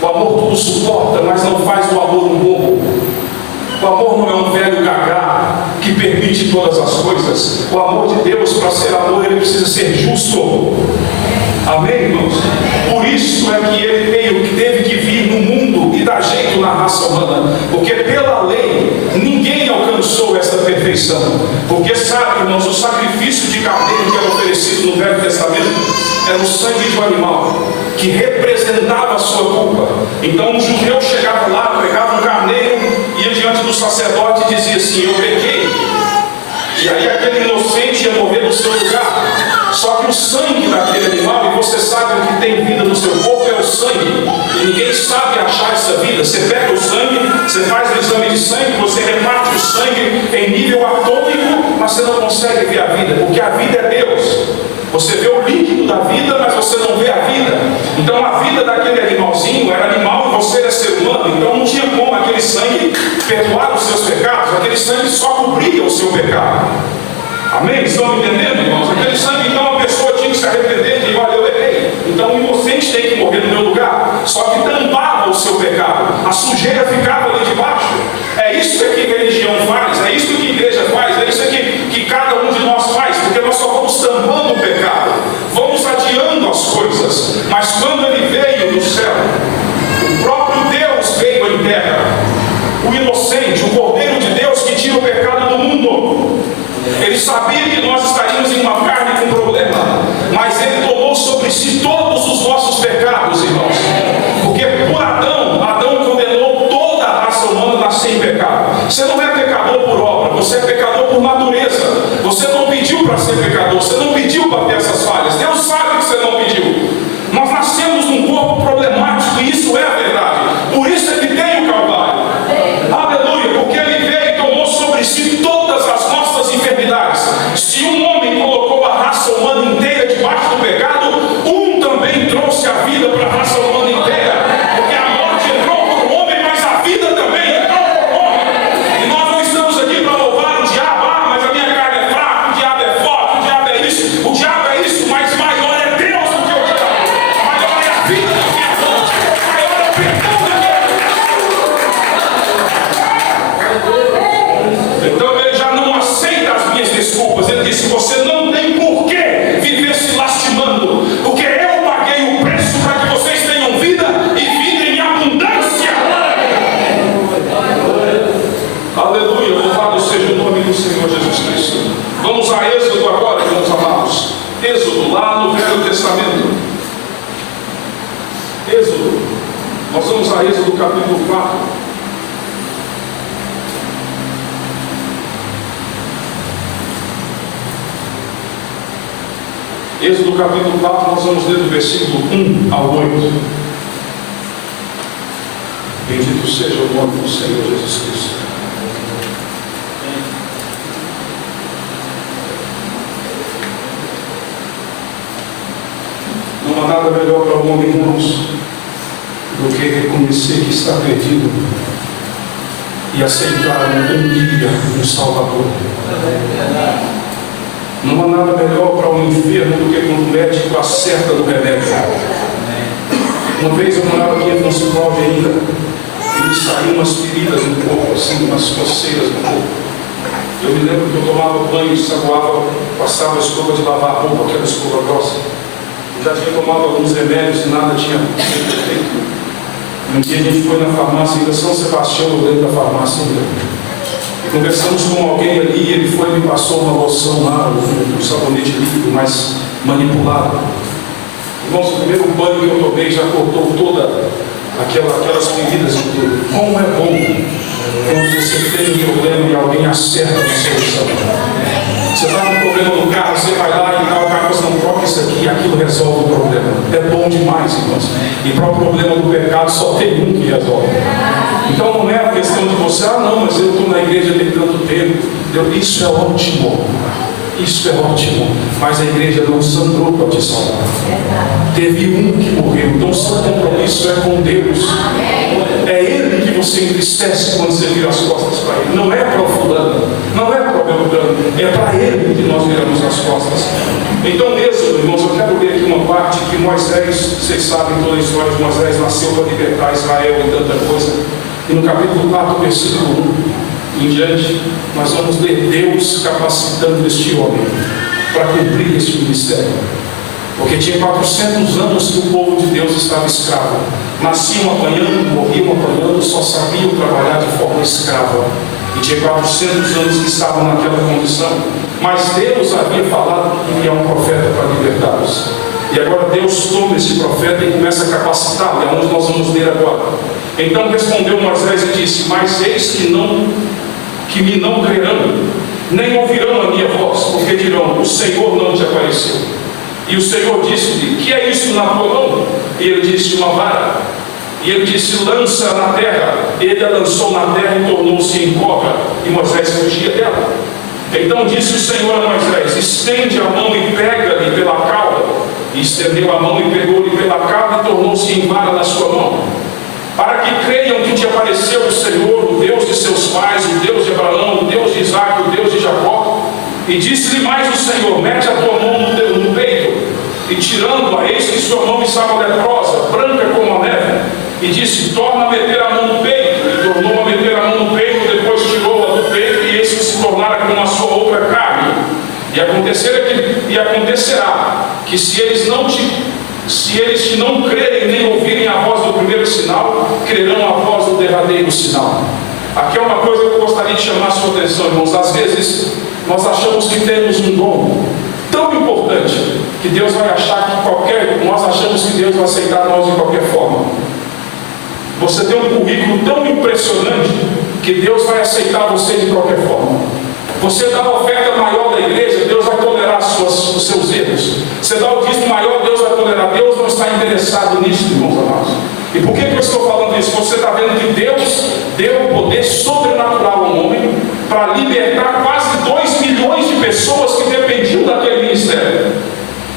O amor tudo suporta, mas não faz do amor um bobo. O amor não é um velho gagá que permite todas as coisas. O amor de Deus, para ser amor, ele precisa ser justo. Amém, irmãos? Por isso é que ele teve que vir no mundo e dar jeito na raça humana. Porque pela lei, ninguém alcançou essa perfeição. Porque sabe, irmãos, o sacrifício de carneiro que era oferecido no Velho Testamento era o sangue de um animal que representava a sua culpa. Então um judeu chegava lá, pegava um carneiro, ia diante do sacerdote e dizia assim: eu pequei. E aí aquele inocente ia morrer no seu lugar. Só que o sangue daquele animal, e você sabe o que tem vida no seu corpo, é o sangue. E ninguém sabe achar essa vida. Você pega o sangue, você faz o exame de sangue, você reparte o sangue em nível atômico, mas você não consegue ver a vida, porque a vida é Deus. Você vê o líquido da vida, mas você não vê a vida. Então a vida daquele animalzinho era animal e você era ser humano. Então não tinha como aquele sangue perdoar os seus pecados. Aquele sangue só cobria o seu pecado. Amém? Estão me entendendo, irmãos? Aquele sangue, então a pessoa tinha que se arrepender de: olha, eu errei. Então o inocente tem que morrer no meu lugar. Só que tampava o seu pecado. A sujeira ficava ali debaixo. É isso que a religião faz, é isso que a igreja faz, é isso que cada um de nós faz, porque nós só vamos tampando o pecado, vamos adiando as coisas. Mas quando ele veio do céu, o próprio inocente, o Cordeiro de Deus que tira o pecado do mundo. Ele sabia que nós estaríamos em uma carne com problema, mas Ele tomou sobre si todos os nossos pecados, irmãos. Porque por Adão condenou toda a raça humana a nascer em pecado. Você não é pecador por obra, você é pecador por natureza. Você não pediu para ser pecador, você não pediu para ter essas falhas. Deus sabe que você não pediu. Nós nascemos num corpo problemático e isso é a verdade. Por isso é que tem o Calvário. Aleluia, porque Ele veio e tomou sobre si todas as nossas enfermidades. Se um homem colocou a raça humana inteira debaixo do pecado, um também trouxe a vida para a raça humana inteira. Porque a morte entrou por um homem, mas a vida também entrou por um homem. E nós não estamos aqui para louvar o diabo. Mas a minha carne é fraca, o diabo é forte, o diabo é isso. O diabo é isso, mas maior é Deus do que o diabo. Maior é a vida do que a morte. Maior é o perdão do que a Então Ele já não aceita as minhas desculpas. Ele disse: você não tem por que viver se lastimando, porque eu paguei o preço para que vocês tenham vida e vida em abundância. Aleluia, louvado seja o nome do Senhor Jesus Cristo. Vamos a Êxodo agora, irmãos amados. Êxodo, lá no Velho Testamento. Êxodo, nós vamos a Êxodo capítulo 4. Êxodo capítulo 4, nós vamos ler do versículo 1 ao 8. Bendito seja o nome do Senhor Jesus Cristo. Não há nada melhor para o homem, irmãos, do que reconhecer que está perdido e aceitar um dia um Salvador. Não há nada melhor para um enfermo do que quando o médico acerta no remédio. Uma vez eu morava aqui em Franciscove ainda, e me saíam umas feridas no corpo, assim, umas coceiras no corpo. Eu me lembro que eu tomava banho, ensaboava, passava a escova de lavar a roupa, aquela escova grossa. Eu já tinha tomado alguns remédios e nada tinha feito. Um dia a gente foi na farmácia, ainda São Sebastião, eu lembro da farmácia ainda. Conversamos com alguém ali e ele foi e me passou uma loção lá, um sabonete líquido, mas manipulado. Irmãos, o primeiro banho que eu tomei já cortou todas aquelas feridas e tudo. Como é bom quando você tem um problema e alguém acerta a solução. Você está com um problema no carro, você vai lá e o carro você não troca isso aqui e aquilo resolve o problema. É bom demais, irmãos. E para o problema do pecado só tem um que resolve. Então não é a questão de você, não, mas eu estou na igreja tem tanto tempo. Isso é ótimo. Isso é ótimo. Mas a igreja não sangrou para te salvar. Teve um que morreu. Então o seu compromisso é com Deus. É Ele que você entristece quando você vira as costas para Ele. Não é para o fulano. Não é para o Beltrano. É para Ele que nós viramos as costas. Então, Êxodo, irmãos, eu quero ler aqui uma parte que Moisés, vocês sabem toda a história de Moisés, nasceu para libertar Israel e tanta coisa. E no capítulo 4, versículo 1 em diante, nós vamos ler Deus capacitando este homem para cumprir este ministério. Porque tinha 400 anos que o povo de Deus estava escravo. Nasciam apanhando, morriam apanhando, só sabiam trabalhar de forma escrava. E tinha 400 anos que estavam naquela condição. Mas Deus havia falado que enviar um profeta para libertá-los. E agora Deus toma esse profeta e começa a capacitá-lo. É onde nós vamos ler agora. Então respondeu Moisés e disse: mas eis que me não crerão, nem ouvirão a minha voz, porque dirão: o Senhor não te apareceu. E o Senhor disse-lhe: que é isso na tua mão? E ele disse: uma vara. E ele disse: lança na terra. Ele a lançou na terra e tornou-se em cobra, e Moisés fugia dela. Então disse o Senhor a Moisés: estende a mão e pega-lhe pela cauda. E estendeu a mão e pegou-lhe pela cauda e tornou-se em vara na sua mão, para que creiam que te apareceu o Senhor, o Deus de seus pais, o Deus de Abraão, o Deus de Isaac, o Deus de Jacó. E disse-lhe mais o Senhor: mete a tua mão no peito. E tirando-a, eis que sua mão estava leprosa, branca como a neve. E disse: torna a meter a mão no peito. E tornou a meter a mão no peito, depois tirou-a do peito, e eis que se tornara como a sua outra carne. E acontecerá que se eles não crerem nem ouvirem a voz do primeiro sinal, crerão a voz do derradeiro sinal. Aqui é uma coisa que eu gostaria de chamar a sua atenção, irmãos. Às vezes, nós achamos que temos um dom tão importante que Deus vai achar que nós achamos que Deus vai aceitar nós de qualquer forma. Você tem um currículo tão impressionante que Deus vai aceitar você de qualquer forma. Você dá a oferta maior da igreja, Deus vai tolerar os seus erros. Você dá o dízimo maior, Deus vai tolerar. Deus não está interessado nisso, irmãos amados. E por que eu estou falando isso? Você está vendo que Deus deu um poder sobrenatural ao homem para libertar quase 2 milhões de pessoas que dependiam daquele ministério.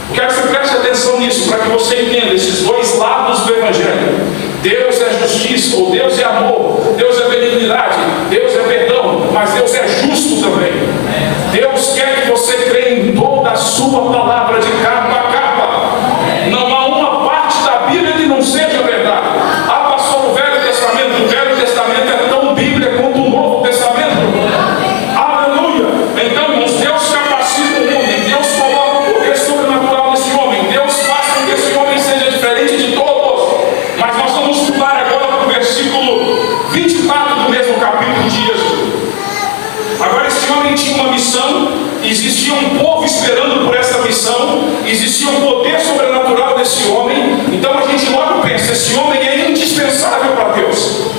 Eu quero que você preste atenção nisso, para que você entenda esses dois lados do Evangelho. Deus é justiça, ou Deus é amor, Deus é benignidade, Deus é perdão, mas Deus é justo também. Deus quer que você creia em toda a sua palavra de capa a capa. Não há uma parte da Bíblia que não seja verdade. Ah, pastor, o Velho Testamento é tão Bíblia quanto o Novo Testamento. Aleluia! Então, irmãos, Deus capacita o homem, Deus coloca o poder sobrenatural nesse homem, Deus faz com que esse homem seja diferente de todos. Mas nós vamos pular agora para o versículo 24 do mesmo capítulo de Êxodo. Agora, esse homem tinha uma missão, existia um povo esperando por essa missão, existia um poder sobrenatural desse homem. Então a gente logo pensa, esse homem é indispensável para Deus.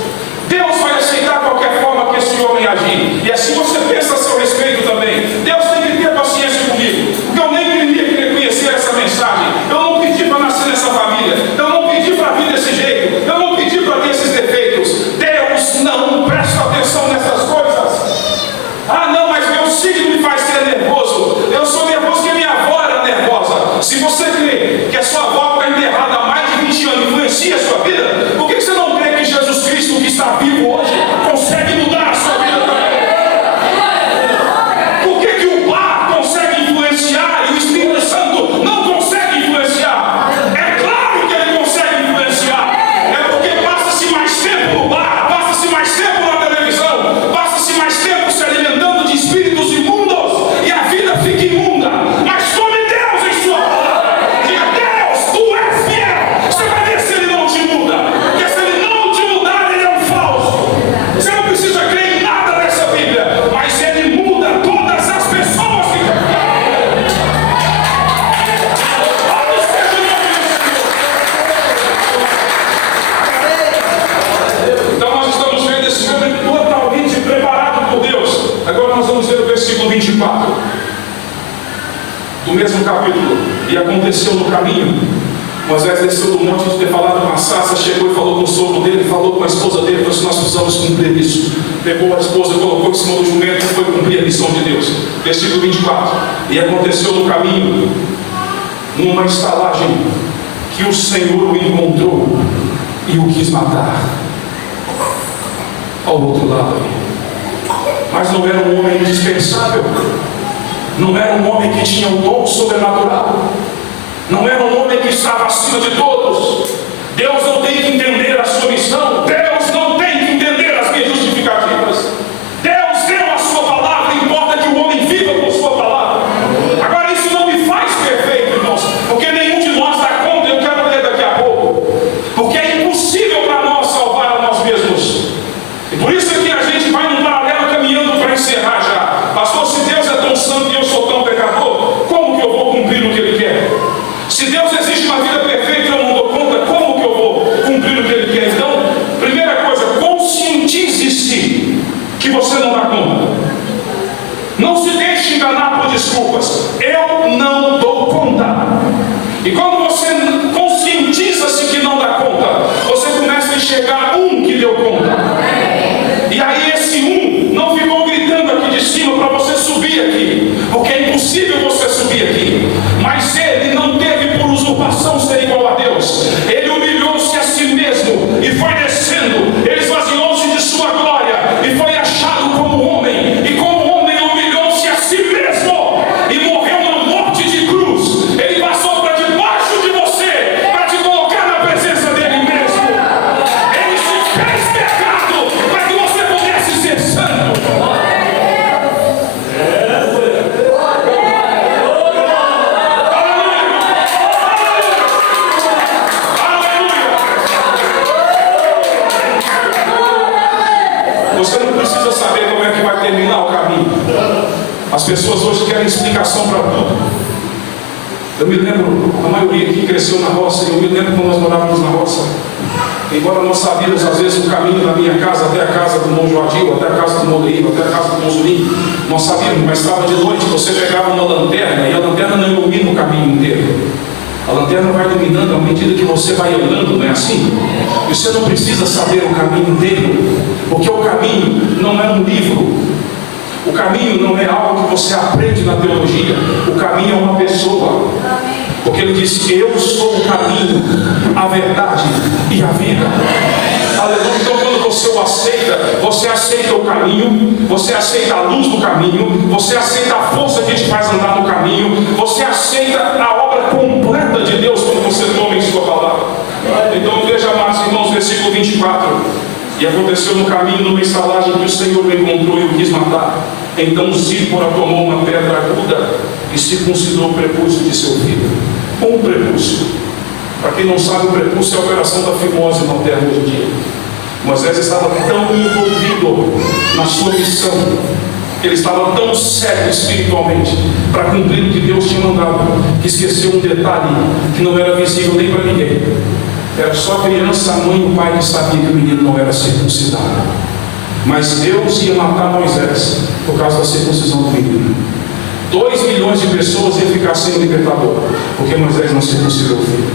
Deus vai aceitar qualquer forma que esse homem agir. E assim você pensa a seu respeito também. Deus tem que ter paciência comigo, porque eu nem queria conhecer essa mensagem. Eu não pedi para nascer nessa família, eu não pedi para vir desse jeito, eu não pedi para ter esses defeitos. Deus não presta atenção nessas coisas. Ah, não, mas meu signo me faz ser nervoso. Eu sou nervoso porque minha avó era nervosa. Se você crê que a sua avó está enterrada há mais de 20 anos e influencia a sua vida, por que você não crê que Jesus Cristo, que está vivo hoje, consegue mudar a sua vida também? Por que o bar consegue influenciar e o Espírito Santo não consegue influenciar? É claro que ele consegue influenciar. É porque passa-se mais tempo no bar, passa-se mais tempo na televisão, passa-se mais tempo se alimentando de espíritos imundos e a vida fica imunda. Mas tome Deus em sua palavra. Diga, Deus, tu és fiel. Você vai ver se ele não te muda. Porque se ele não te mudar, ele é um falso. Você não precisa crer em nada nessa Bíblia, mas ele muda todas as pessoas que Então nós estamos vendo esse homem totalmente preparado por Deus. Agora nós vamos ver o versículo 24 do mesmo capítulo. E aconteceu no caminho, Moisés desceu do monte de ter falado com a sarça, chegou e falou com o sogro dele, falou com a esposa dele, falou assim, nós precisamos cumprir isso. Pegou a esposa, colocou em cima do jumento e foi cumprir a missão de Deus. Versículo 24. E aconteceu no caminho, numa estalagem, que o Senhor o encontrou e o quis matar. Ao outro lado. Mas não era um homem indispensável. Não era um homem que tinha um dom sobrenatural. Não era um homem que estava acima de todos. Deus não tem que entender a sua missão. Deus não tem que entender as minhas justificativas. Deus deu a sua palavra, importa que o homem viva com sua palavra. Agora isso não me faz perfeito, irmãos, porque nenhum de nós dá conta. Eu quero ler daqui a pouco. Porque é impossível para nós salvar a nós mesmos. E por isso que a gente vai num paralelo caminhando para encerrar já. Pastor, se Deus é tão santo e eu sou tão pecador, como que eu vou cumprir o que Ele quer? Se Deus exige uma vida perfeita e eu não dou conta, como que eu vou cumprir o que Ele quer? Então, primeira coisa, conscientize-se que você não dá conta. Não se deixe enganar por desculpas. Eu não dou conta. E quando você conscientiza-se que não dá conta, você começa a enxergar um que deu conta. E aí esse um não ficou gritando aqui de cima para você subir aqui, porque é impossível você subir aqui. Mas ele não teve por usurpação ser igual a Deus. Ele humilhou-se a si mesmo e foi descendo. Ele esvaziou-se de sua glória e foi achado como homem. E como homem humilhou-se a si mesmo e morreu na morte de cruz. Ele passou para debaixo As pessoas hoje querem explicação para tudo. Eu me lembro, a maioria que cresceu na roça, eu me lembro quando nós morávamos na roça. Embora nós sabíamos às vezes o caminho da minha casa até a casa do irmão Joadil, até a casa do Moleiro, até a casa do irmão Zulim, nós sabíamos, mas estava de noite, você pegava uma lanterna e a lanterna não ilumina o caminho inteiro. A lanterna vai iluminando à medida que você vai andando, não é assim? E você não precisa saber o caminho inteiro, porque o caminho não é um livro. O caminho não é algo que você aprende na teologia. O caminho é uma pessoa. Porque ele disse: eu sou o caminho, a verdade e a vida. Aleluia. Então quando você o aceita, você aceita o caminho, você aceita a luz do caminho, você aceita a força que te faz andar no caminho, você aceita a obra completa de Deus quando você toma em sua palavra. Então veja, amados irmãos, versículo 24. E aconteceu no caminho, numa estalagem, que o Senhor o encontrou e o quis matar. Então Zípora tomou uma pedra aguda e circuncidou o prepúcio de seu filho. Um prepúcio. Para quem não sabe, o prepúcio é a operação da fimose na terra hoje em dia. Moisés estava tão envolvido na sua missão, ele estava tão sério espiritualmente para cumprir o que Deus tinha mandado, que esqueceu um detalhe que não era visível nem para ninguém. Era só a criança, a mãe e o pai que sabiam que o menino não era circuncidado. Mas Deus ia matar Moisés por causa da circuncisão do menino. 2 milhões de pessoas iam ficar sem o libertador, porque Moisés não circuncidou o filho.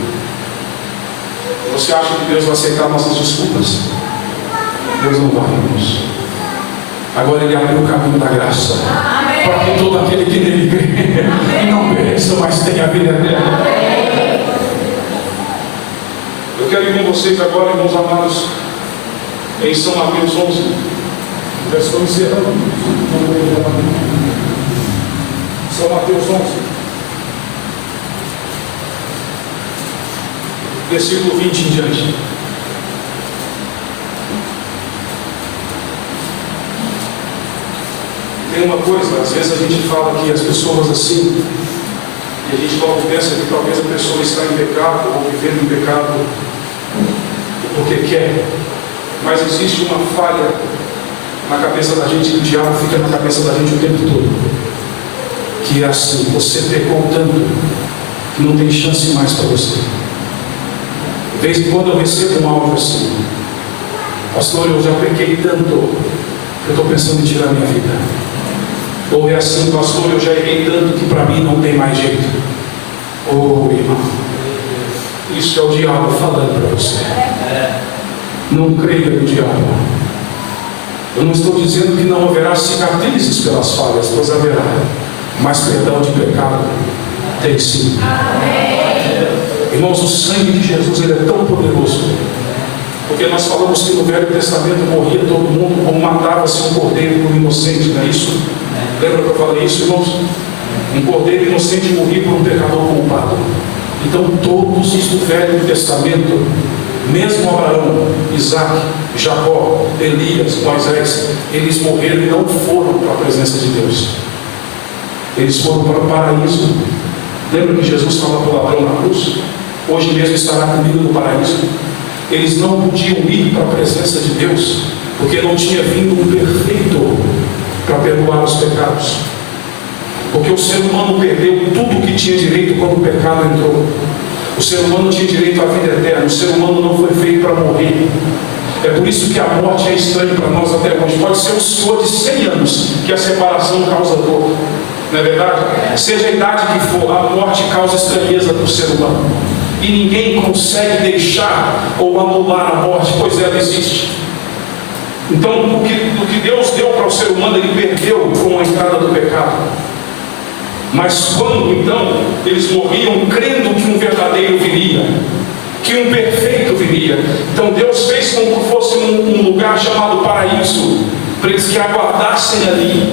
Você acha que Deus vai aceitar nossas desculpas? Deus não vai, irmãos. Agora Ele abriu o caminho da graça, para que todo aquele que nele crê não pereça, mas tenha a vida eterna. Eu quero ir com vocês agora, irmãos amados, em São Mateus 11. Já estou encerrando. São Mateus 11. Versículo 20 em diante. Tem uma coisa, às vezes a gente fala que as pessoas assim, e a gente logo pensa que talvez a pessoa está em pecado ou vivendo em pecado porque quer, mas existe uma falha na cabeça da gente, e o diabo fica na cabeça da gente o tempo todo, que é assim: você pecou tanto que não tem chance mais para você. De vez em quando eu recebo um áudio assim: pastor, eu já pequei tanto que eu estou pensando em tirar minha vida. Ou é assim: pastor, eu já errei tanto que para mim não tem mais jeito. Oh, irmão, isso é o diabo falando para você. Não creia no diabo. Eu não estou dizendo que não haverá cicatrizes pelas falhas, pois haverá, mas perdão de pecado tem sim. Irmãos, o sangue de Jesus, ele é tão poderoso, porque nós falamos que no Velho Testamento morria todo mundo, ou matava-se um cordeiro por inocente, não é isso? Lembra que eu falei isso, irmãos? Um cordeiro inocente morria por um pecador culpado. Então todos os do Velho Testamento, mesmo Abraão, Isaac, Jacó, Elias, Moisés, eles morreram e não foram para a presença de Deus. Eles foram para o paraíso. Lembra que Jesus falou para o ladrão na cruz? Hoje mesmo estará comigo no paraíso. Eles não podiam ir para a presença de Deus, porque não tinha vindo um perfeito para perdoar os pecados. Porque o ser humano perdeu tudo o que tinha direito quando o pecado entrou. O ser humano tinha direito à vida eterna. O ser humano não foi feito para morrer. É por isso que a morte é estranha para nós até hoje. Pode ser um senhor de 100 anos que a separação causa dor. Não é verdade? Seja a idade que for, a morte causa estranheza para o ser humano. E ninguém consegue deixar ou anular a morte, pois ela existe. Então, o que Deus deu para o ser humano, ele perdeu com a entrada do pecado. Mas quando então eles morriam crendo que um verdadeiro viria, que um perfeito viria, então Deus fez com que fosse um lugar chamado paraíso, para eles que aguardassem ali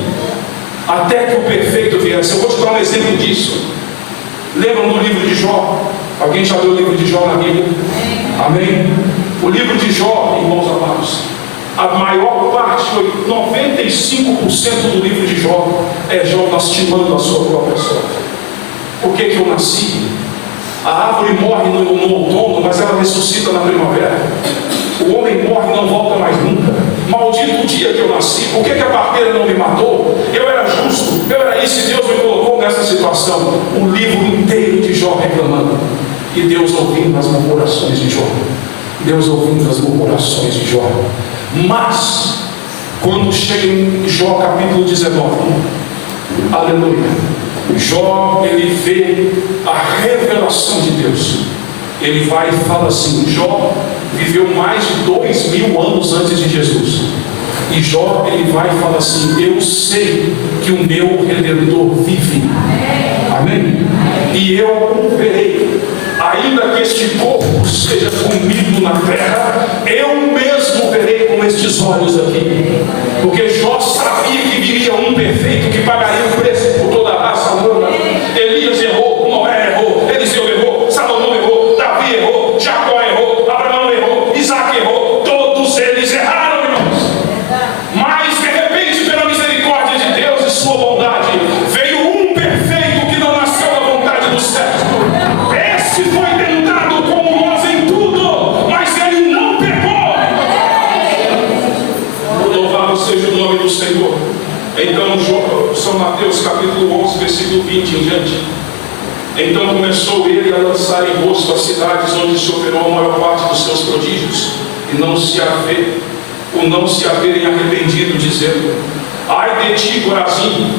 até que o perfeito viesse. Eu vou te dar um exemplo disso. Lembram do livro de Jó? Alguém já leu o livro de Jó na Bíblia? Amém? O livro de Jó, irmãos amados, a maior parte, 95% do livro de Jó é Jó lastimando a sua própria sorte. Por que eu nasci? A árvore morre no outono, mas ela ressuscita na primavera. O homem morre e não volta mais nunca. maldito o dia que eu nasci, por que a parteira não me matou? Eu era justo, eu era isso, e Deus me colocou nessa situação. Um livro inteiro de Jó reclamando, e Deus ouvindo as murmurações de Jó. Deus ouvindo as murmurações de Jó. Mas, quando chega em Jó capítulo 19, aleluia, Jó, ele vê a revelação de Deus. Ele vai e fala assim: Jó viveu mais de 2000 anos antes de Jesus. E Jó, ele vai e fala assim: eu sei que o meu Redentor vive. Amém? E eu o verei, ainda que este corpo seja comido na terra, eu mesmo verei com estes olhos aqui. Porque Jó sabia que viria um perfeito que pagaria o preço por toda a raça humana. Elias errou, Noé errou, Eliseu errou, Salomão errou, Davi errou, Jacó errou, Abraão errou, Isaac errou, todos eles erraram, irmãos. Mas de repente, pela misericórdia de Deus e sua bondade, veio um perfeito que não nasceu da vontade do certo. Esse foi tentado como nós em tudo, mas ele não pecou. Louvado seja o nome do Senhor. Então, São Mateus capítulo 11, versículo 20 em diante. Então começou ele a lançar em rosto as cidades onde se operou a maior parte dos seus prodígios, e não se haverem arrependido, dizendo: ai de ti, Corazim,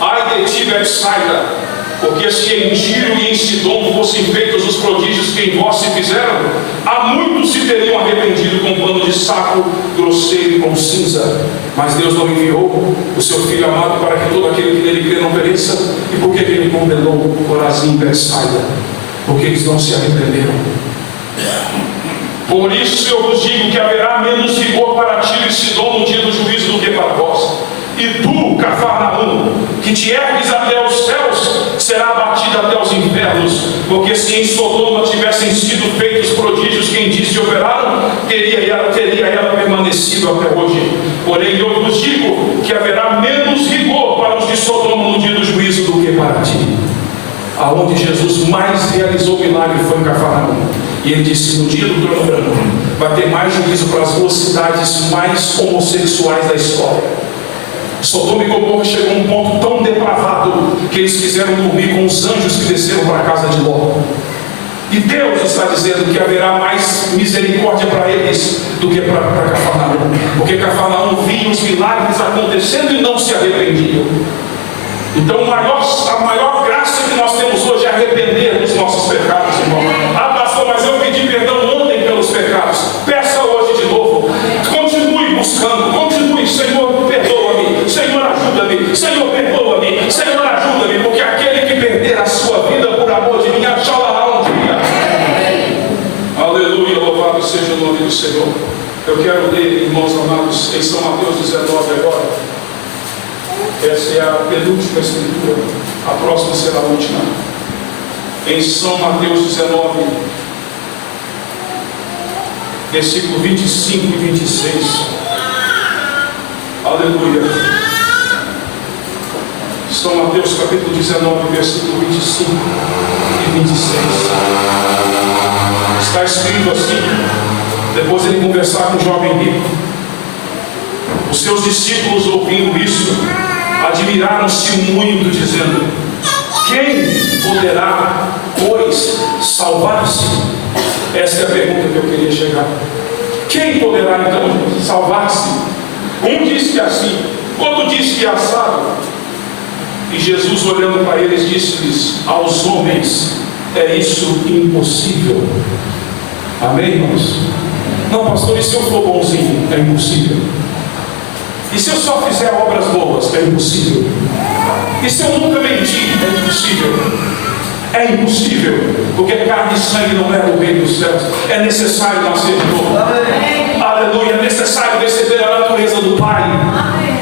ai de ti, Betsaida, porque se em Tiro e em Sidom fossem feitos os prodígios que em vós se fizeram, há muitos se teriam arrependido com pano de saco grosseiro e com cinza. Mas Deus não enviou o seu Filho amado para que todo aquele que nele crê não pereça. E por que ele condenou Corazim e Betsaida? Porque eles não se arrependeram. Por isso eu vos digo que haverá menos rigor para Tiro e Sidom no dia do juízo do que para vós. E tu, Cafarnaum, que te ergues até os céus, será abatida até os infernos. Porque se em Sodoma tivessem sido feitos prodígios que em ti se operaram, teria ela permanecido até hoje. Porém eu vos digo que haverá menos rigor para os de Sodoma no dia do juízo do que para ti. Aonde Jesus mais realizou milagre foi em Cafarnaum. E ele disse: no dia do trono branco vai ter mais juízo para as duas cidades mais homossexuais da história. Sodoma e Gomorra chegou a um ponto tão depravado que eles quiseram dormir com os anjos que desceram para a casa de Ló. E Deus está dizendo que haverá mais misericórdia para eles do que para Cafarnaum, porque Cafarnaum via os milagres acontecendo e não se arrependiam. Então a maior graça que nós temos hoje é arrepender dos nossos pecados, irmão. Ah, pastor, mas eu pedi perdão ontem pelos pecados. Peça hoje de novo. Continue buscando, continue. Senhor, perdoa-me. Senhor, ajuda-me. Senhor, perdoa-me. Senhor, ajuda-me. Porque aquele que perder a sua vida por amor de mim, achá-la um dia. Aleluia, louvado seja o nome do Senhor. Eu quero ler, irmãos amados, em São Mateus 19 agora. Essa é a penúltima escritura, a próxima será a última. Em São Mateus 19, versículo 25 e 26. Aleluia. São Mateus capítulo 19, versículo 25 e 26. Está escrito assim: depois ele conversar com o jovem rico, os seus discípulos, ouvindo isso, admiraram-se muito, dizendo: quem poderá, pois, salvar-se? Essa é a pergunta que eu queria chegar. Quem poderá então salvar-se? Um disse que assim, outro disse que assado. E Jesus, olhando para eles, disse-lhes: aos homens é isso impossível. Amém, irmãos? Não, pastor, e se eu for bonzinho? É impossível. E se eu só fizer obras boas? É impossível. E se eu nunca mentir? É impossível. É impossível, porque carne e sangue não é o reino dos céus. É necessário nascer de novo. Amém. Aleluia. É necessário receber a natureza do Pai. Amém.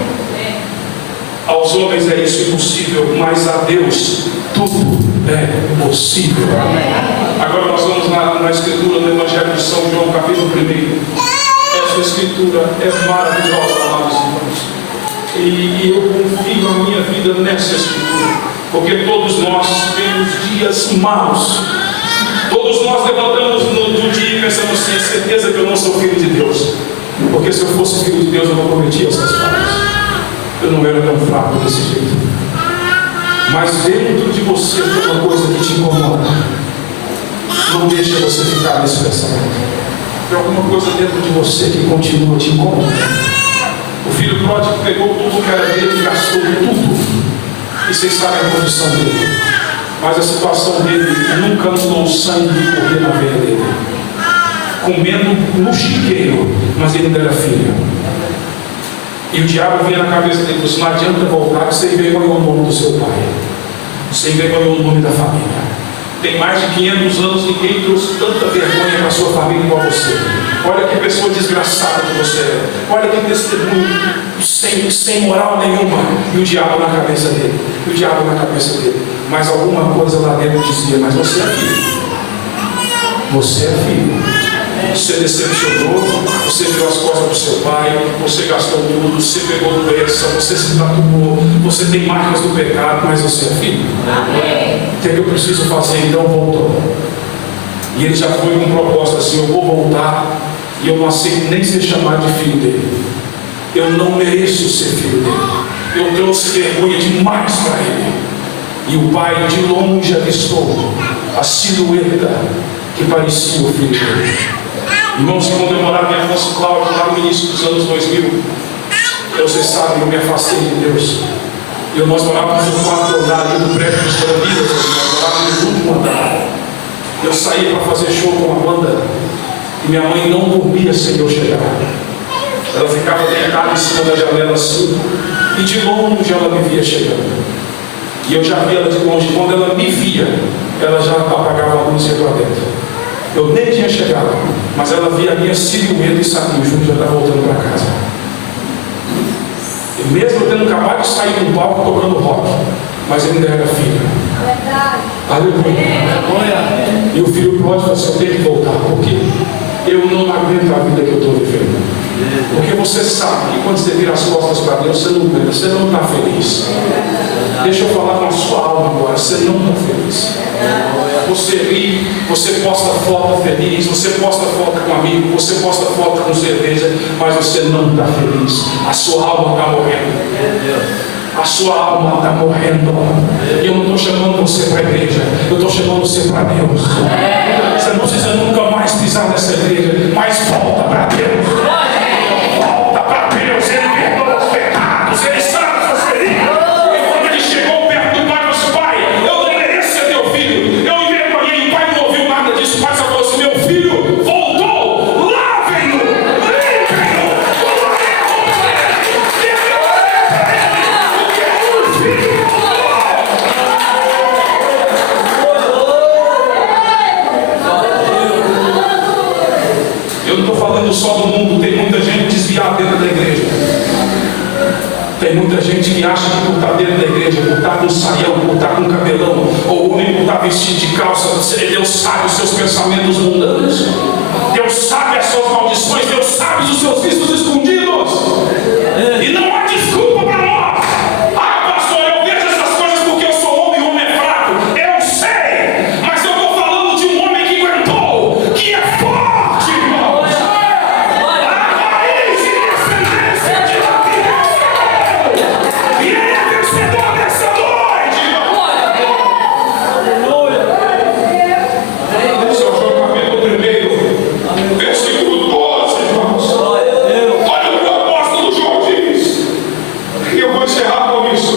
Aos homens é isso impossível, mas a Deus tudo é possível. Amém. Agora nós vamos na escritura do Evangelho de São João, capítulo 1. Essa escritura é maravilhosa, amados irmãos. E eu confio a minha vida nessa escritura, porque todos nós temos dias maus. Todos nós levantamos no dia e pensamos assim: é certeza que eu não sou filho de Deus. Porque se eu fosse filho de Deus, eu não cometia essas falhas. Eu não era tão fraco desse jeito. Mas dentro de você tem uma coisa que te incomoda. Não deixa você ficar nesse pensamento. Tem alguma coisa dentro de você que continua te incomodando. O filho pródigo pegou tudo que era dele e gastou tudo. E vocês sabem a condição dele. Mas a situação dele nunca andou o sangue de correr na veia dele. Comendo no chiqueiro, mas ele não era filho. E o diabo vinha na cabeça dele: não adianta voltar, que você envergonhou o nome do seu pai. Você envergonhou o nome da família. Tem mais de 500 anos, ninguém trouxe tanta vergonha para a sua família igual você. Olha que pessoa desgraçada que você é. Olha que testemunho sem moral nenhuma. E o diabo na cabeça dele. E o diabo na cabeça dele. Mas alguma coisa lá dentro dizia: mas você é filho. Você é filho. Você decepcionou, você virou as costas para o seu pai, você gastou tudo, você pegou doença, você se tatuou, você tem marcas do pecado, mas você é filho. O que é que eu preciso fazer? Então voltou. E ele já foi com proposta assim: eu vou voltar e eu não aceito nem ser chamado de filho dele. Eu não mereço ser filho dele. Eu trouxe vergonha demais para ele. E o pai de longe avistou a silhueta que parecia o filho dele. Irmãos, quando eu morava em Afonso Cláudio, lá no início dos anos 2000, vocês sabem, eu me afastei de Deus. Nós morávamos no quarto andar ali do prédio dos Bramidas, nós morávamos no último andar. Eu saía para fazer show com a banda e minha mãe não dormia sem eu chegar. Ela ficava deitada em cima da janela assim, e de longe ela me via chegando. E eu já via ela de longe. Quando ela me via, ela já apagava a luz e ia para dentro. Eu nem tinha chegado, mas ela via a minha silhueta e sabia: o Júnior já está voltando para casa. E mesmo eu tendo acabado de sair do palco tocando rock, mas ele ainda era filho. Aleluia. E o filho pródigo falou assim: eu tenho que voltar, porque eu não aguento a vida que eu estou vivendo. Porque você sabe que quando você vira as costas para Deus, você não está feliz. Deixa eu falar com a sua alma agora: você não está feliz. Você ri, você posta foto feliz, você posta foto com um amigo, você posta foto com cerveja, mas você não está feliz. A sua alma está morrendo. A sua alma está morrendo. E eu não estou chamando você para a igreja, eu estou chamando você para Deus. Você não precisa nunca mais pisar nessa igreja, mas volta para Deus. Volta para Deus. Ele perdoa os pecados, Ele sabe as suas feridas. E quando Ele chegou perto do pai, disse: pai, eu não mereço ser teu filho. Eu envergonhei, o pai não ouviu nada disso. O pai só falou assim: meu filho voltou, lavem-no, limpem-no. Eu não estou falando só do mundo, tem muita gente desviada dentro da igreja. Tem muita gente que acha que por estar dentro da igreja, por estar com saião, por estar com cabelão, ou o homem por estar vestido de calça, Deus sabe os seus pensamentos mundanos. Deus sabe as suas maldições, Deus sabe os seus vícios escondidos. E não há desculpa para nós. Ah, pastor, eu vejo essas coisas porque eu sou homem e o homem é fraco. Eu sei, mas eu estou falando de um homem que aguentou, que é forte, irmãos. A raiz e descendência de Davi. E ele é vencedor nessa noite, irmão. Esse é o João capítulo 1, versículo 12, irmãos. Olha o que o apóstolo João diz. E eu vou encerrar com isso.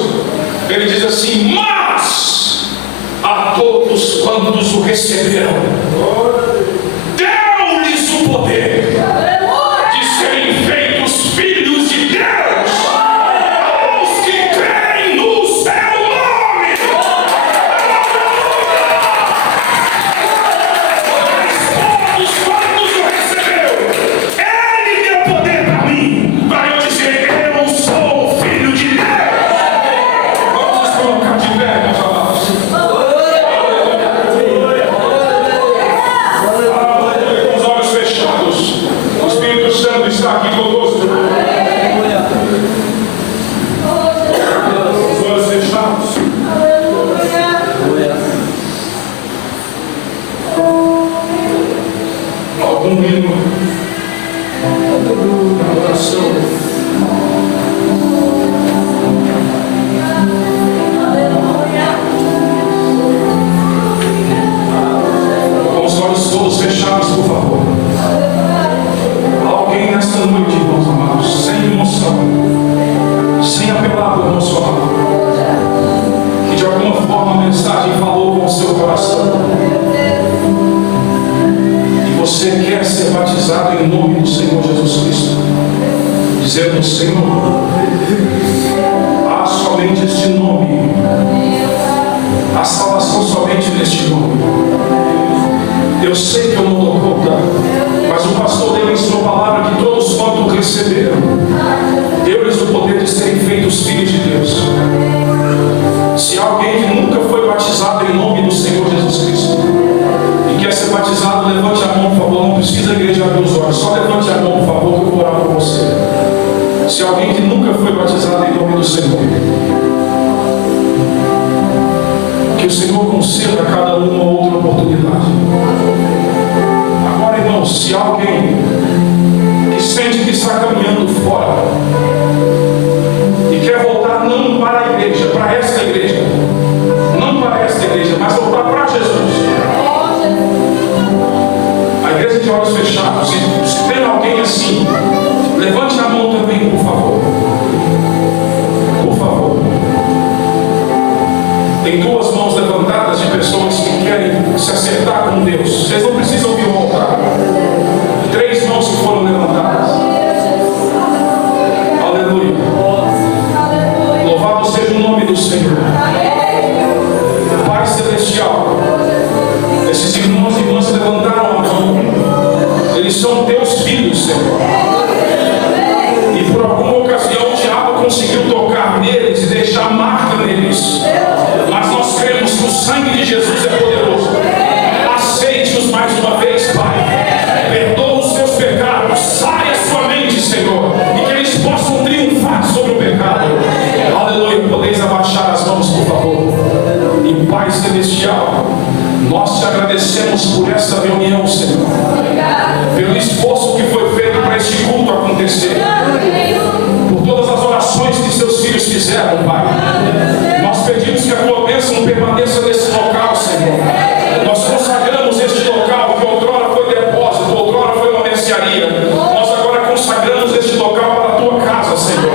Ele diz assim: mas a todos quantos o receberam, deu-lhes o poder de serem feitos filhos de Deus, aos que creem no seu nome. Mas todos quantos o receberam, Ele deu poder para mim, para eu dizer: eu sou filho de Deus. Vamos nos colocar de pé, meus amados. emocional, que de alguma forma a mensagem falou com o seu coração, e você quer ser batizado em nome do Senhor Jesus Cristo, dizendo: Senhor, há somente este nome, há salvação somente neste nome. Eu sei que eu não dou conta, mas o pastor deu em sua palavra que todos quanto receberam, deu-lhes o poder de serem feitos filhos de Deus. Se alguém que nunca foi batizado em nome do Senhor Jesus Cristo e quer ser batizado, levante a mão, por favor. Não precisa a igreja abrir os olhos, só levante a mão, por favor, que eu vou orar por você. Se alguém que nunca foi batizado em nome do Senhor, que o Senhor conceda a cada um uma outra oportunidade. Agora, irmãos, se alguém que sente que está caminhando fora e quer voltar não para a igreja, para esta igreja, não para esta igreja, mas voltar para Jesus, a igreja de olhos fechados, se tem alguém assim, levante a mão também, por favor. Por favor. Tem duas mãos levantadas de pessoas que querem se acertar com Deus. Vocês não precisam vir ao altar. 3 mãos que foram levantadas. Aleluia. Louvado seja o nome do Senhor. Pai Celestial, esses irmãos e irmãs levantaram a mão. Eles são teus filhos, Senhor. E por alguma ocasião o diabo conseguiu tocar neles e deixar marca neles. Mas nós cremos que o sangue de Jesus é poderoso. Aceite-os mais uma vez, Pai. Perdoa os seus pecados. Sai a sua mente, Senhor. E que eles possam triunfar sobre o pecado. Aleluia. Podeis abaixar as mãos, por favor. E Pai Celestial, nós te agradecemos por essa reunião, Senhor. Pelo esforço que foi feito para este culto acontecer. Por todas as orações que seus filhos fizeram, Pai. Nós pedimos que a tua bênção permaneça nesse local, Senhor. Nós consagramos este local que outrora foi depósito, outrora foi uma mercearia. Nós agora consagramos este local para a tua casa, Senhor.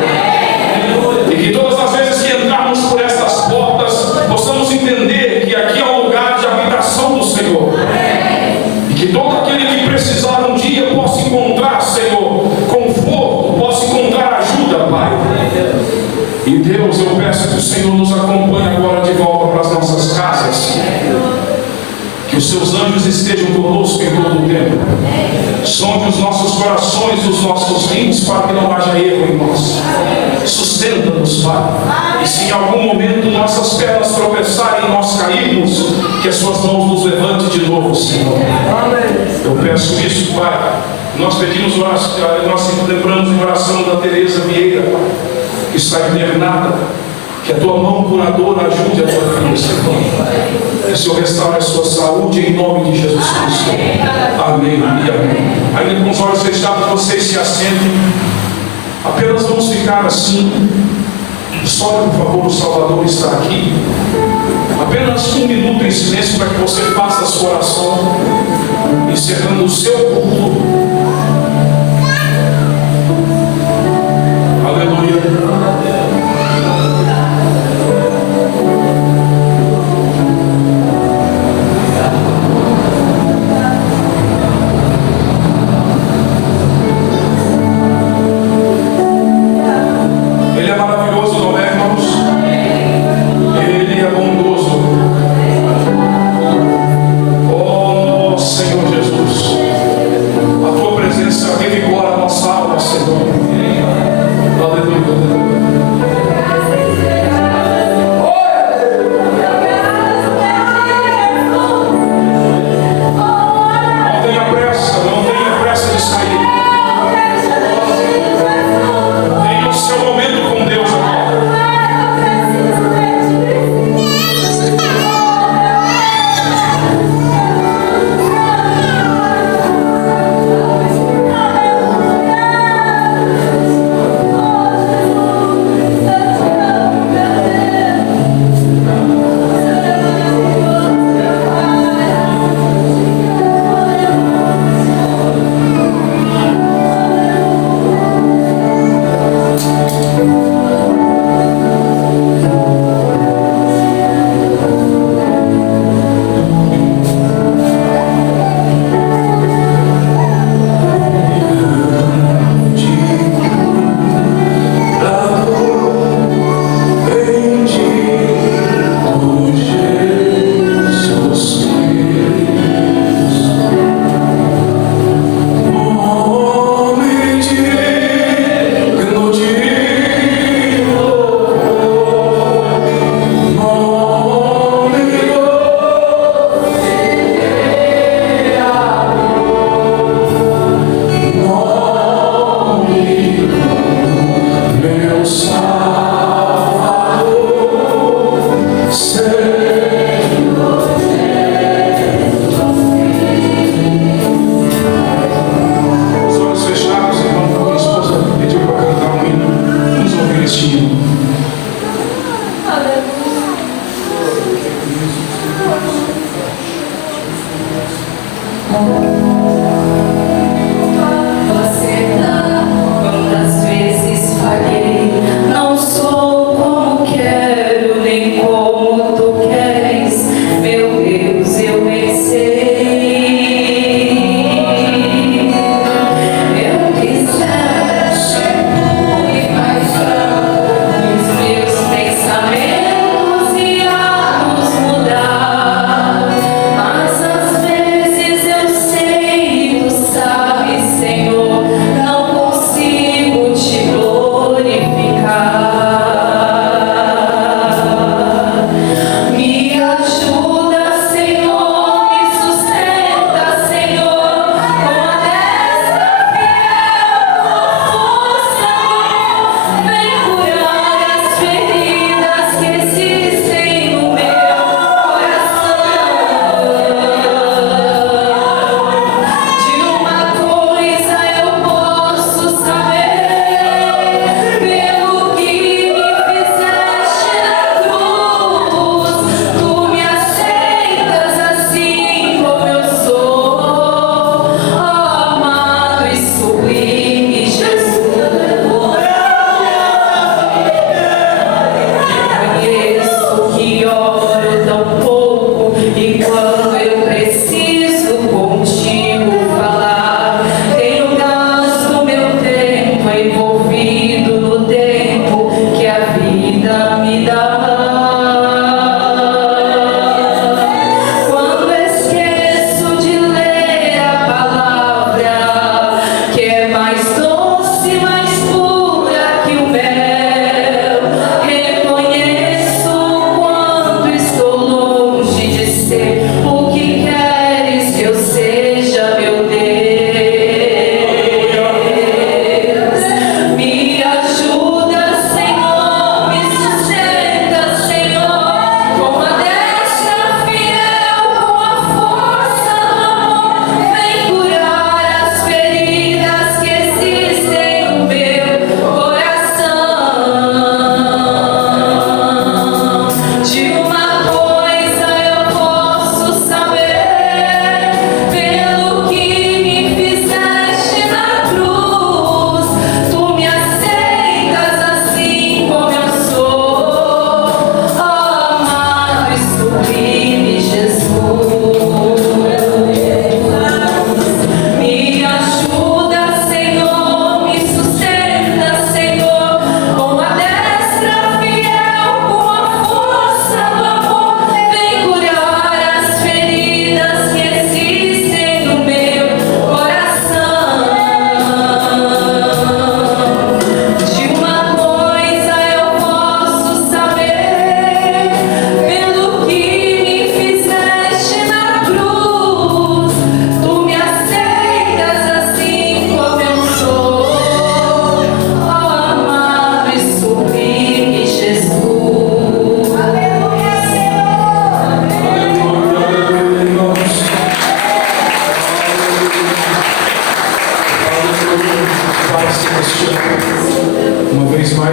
E que todas as vezes que entrarmos por estas portas, possamos entender que aqui é um lugar de habitação do Senhor. E que todo aquele que precisar um dia possa encontrar, Senhor, conforto, possa encontrar ajuda, Pai. E Deus, eu peço que o Senhor nos acompanhe agora de volta para as nossas casas. Que os seus anjos estejam conosco em todo o tempo. Sonde os nossos corações e os nossos rins para que não haja erro em nós. Sustenta-nos, Pai. E se em algum momento nossas pernas tropeçarem e nós cairmos, que as suas mãos nos levantem de novo, Senhor. Eu peço isso, Pai. Nós pedimos oração, nós lembramos em oração da Tereza Vieira, Pai, que está internada. Que a tua mão curadora ajude a tua filha, Senhor. Que o Senhor restaure a sua saúde em nome de Jesus Cristo. Amém e amém. Ainda com os olhos fechados, vocês se assentem. Apenas vamos ficar assim. Só, por favor, o Salvador está aqui. Apenas 1 minuto em silêncio para que você faça a sua oração, encerrando o seu culto. Aleluia.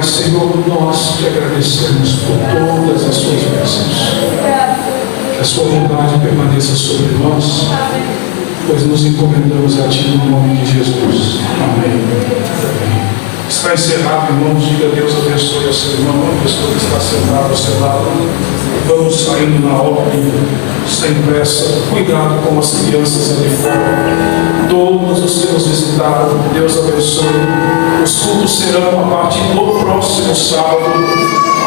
Senhor, nós te agradecemos por todas as suas bênçãos. Que a sua bondade permaneça sobre nós, pois nos encomendamos a Ti no nome de Jesus. Amém. Está encerrado, irmãos. Diga: Deus abençoe ao seu irmão, a pessoa que está sentada ao seu lado. Vamos saindo na ordem, sem pressa. Cuidado com as crianças ali fora. Todos os que nos visitaram, Deus abençoe. Os cultos serão a partir do próximo sábado,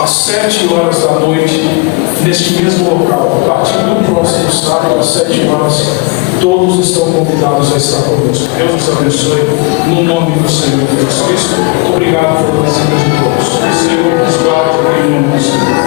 às 7 horas da noite, neste mesmo local. A partir do próximo sábado, às 7 horas, todos estão convidados a estar conosco. Deus nos abençoe, no nome do Senhor Jesus Cristo. Obrigado pela presença de todos. Que o Senhor nos guarde em nome do Senhor.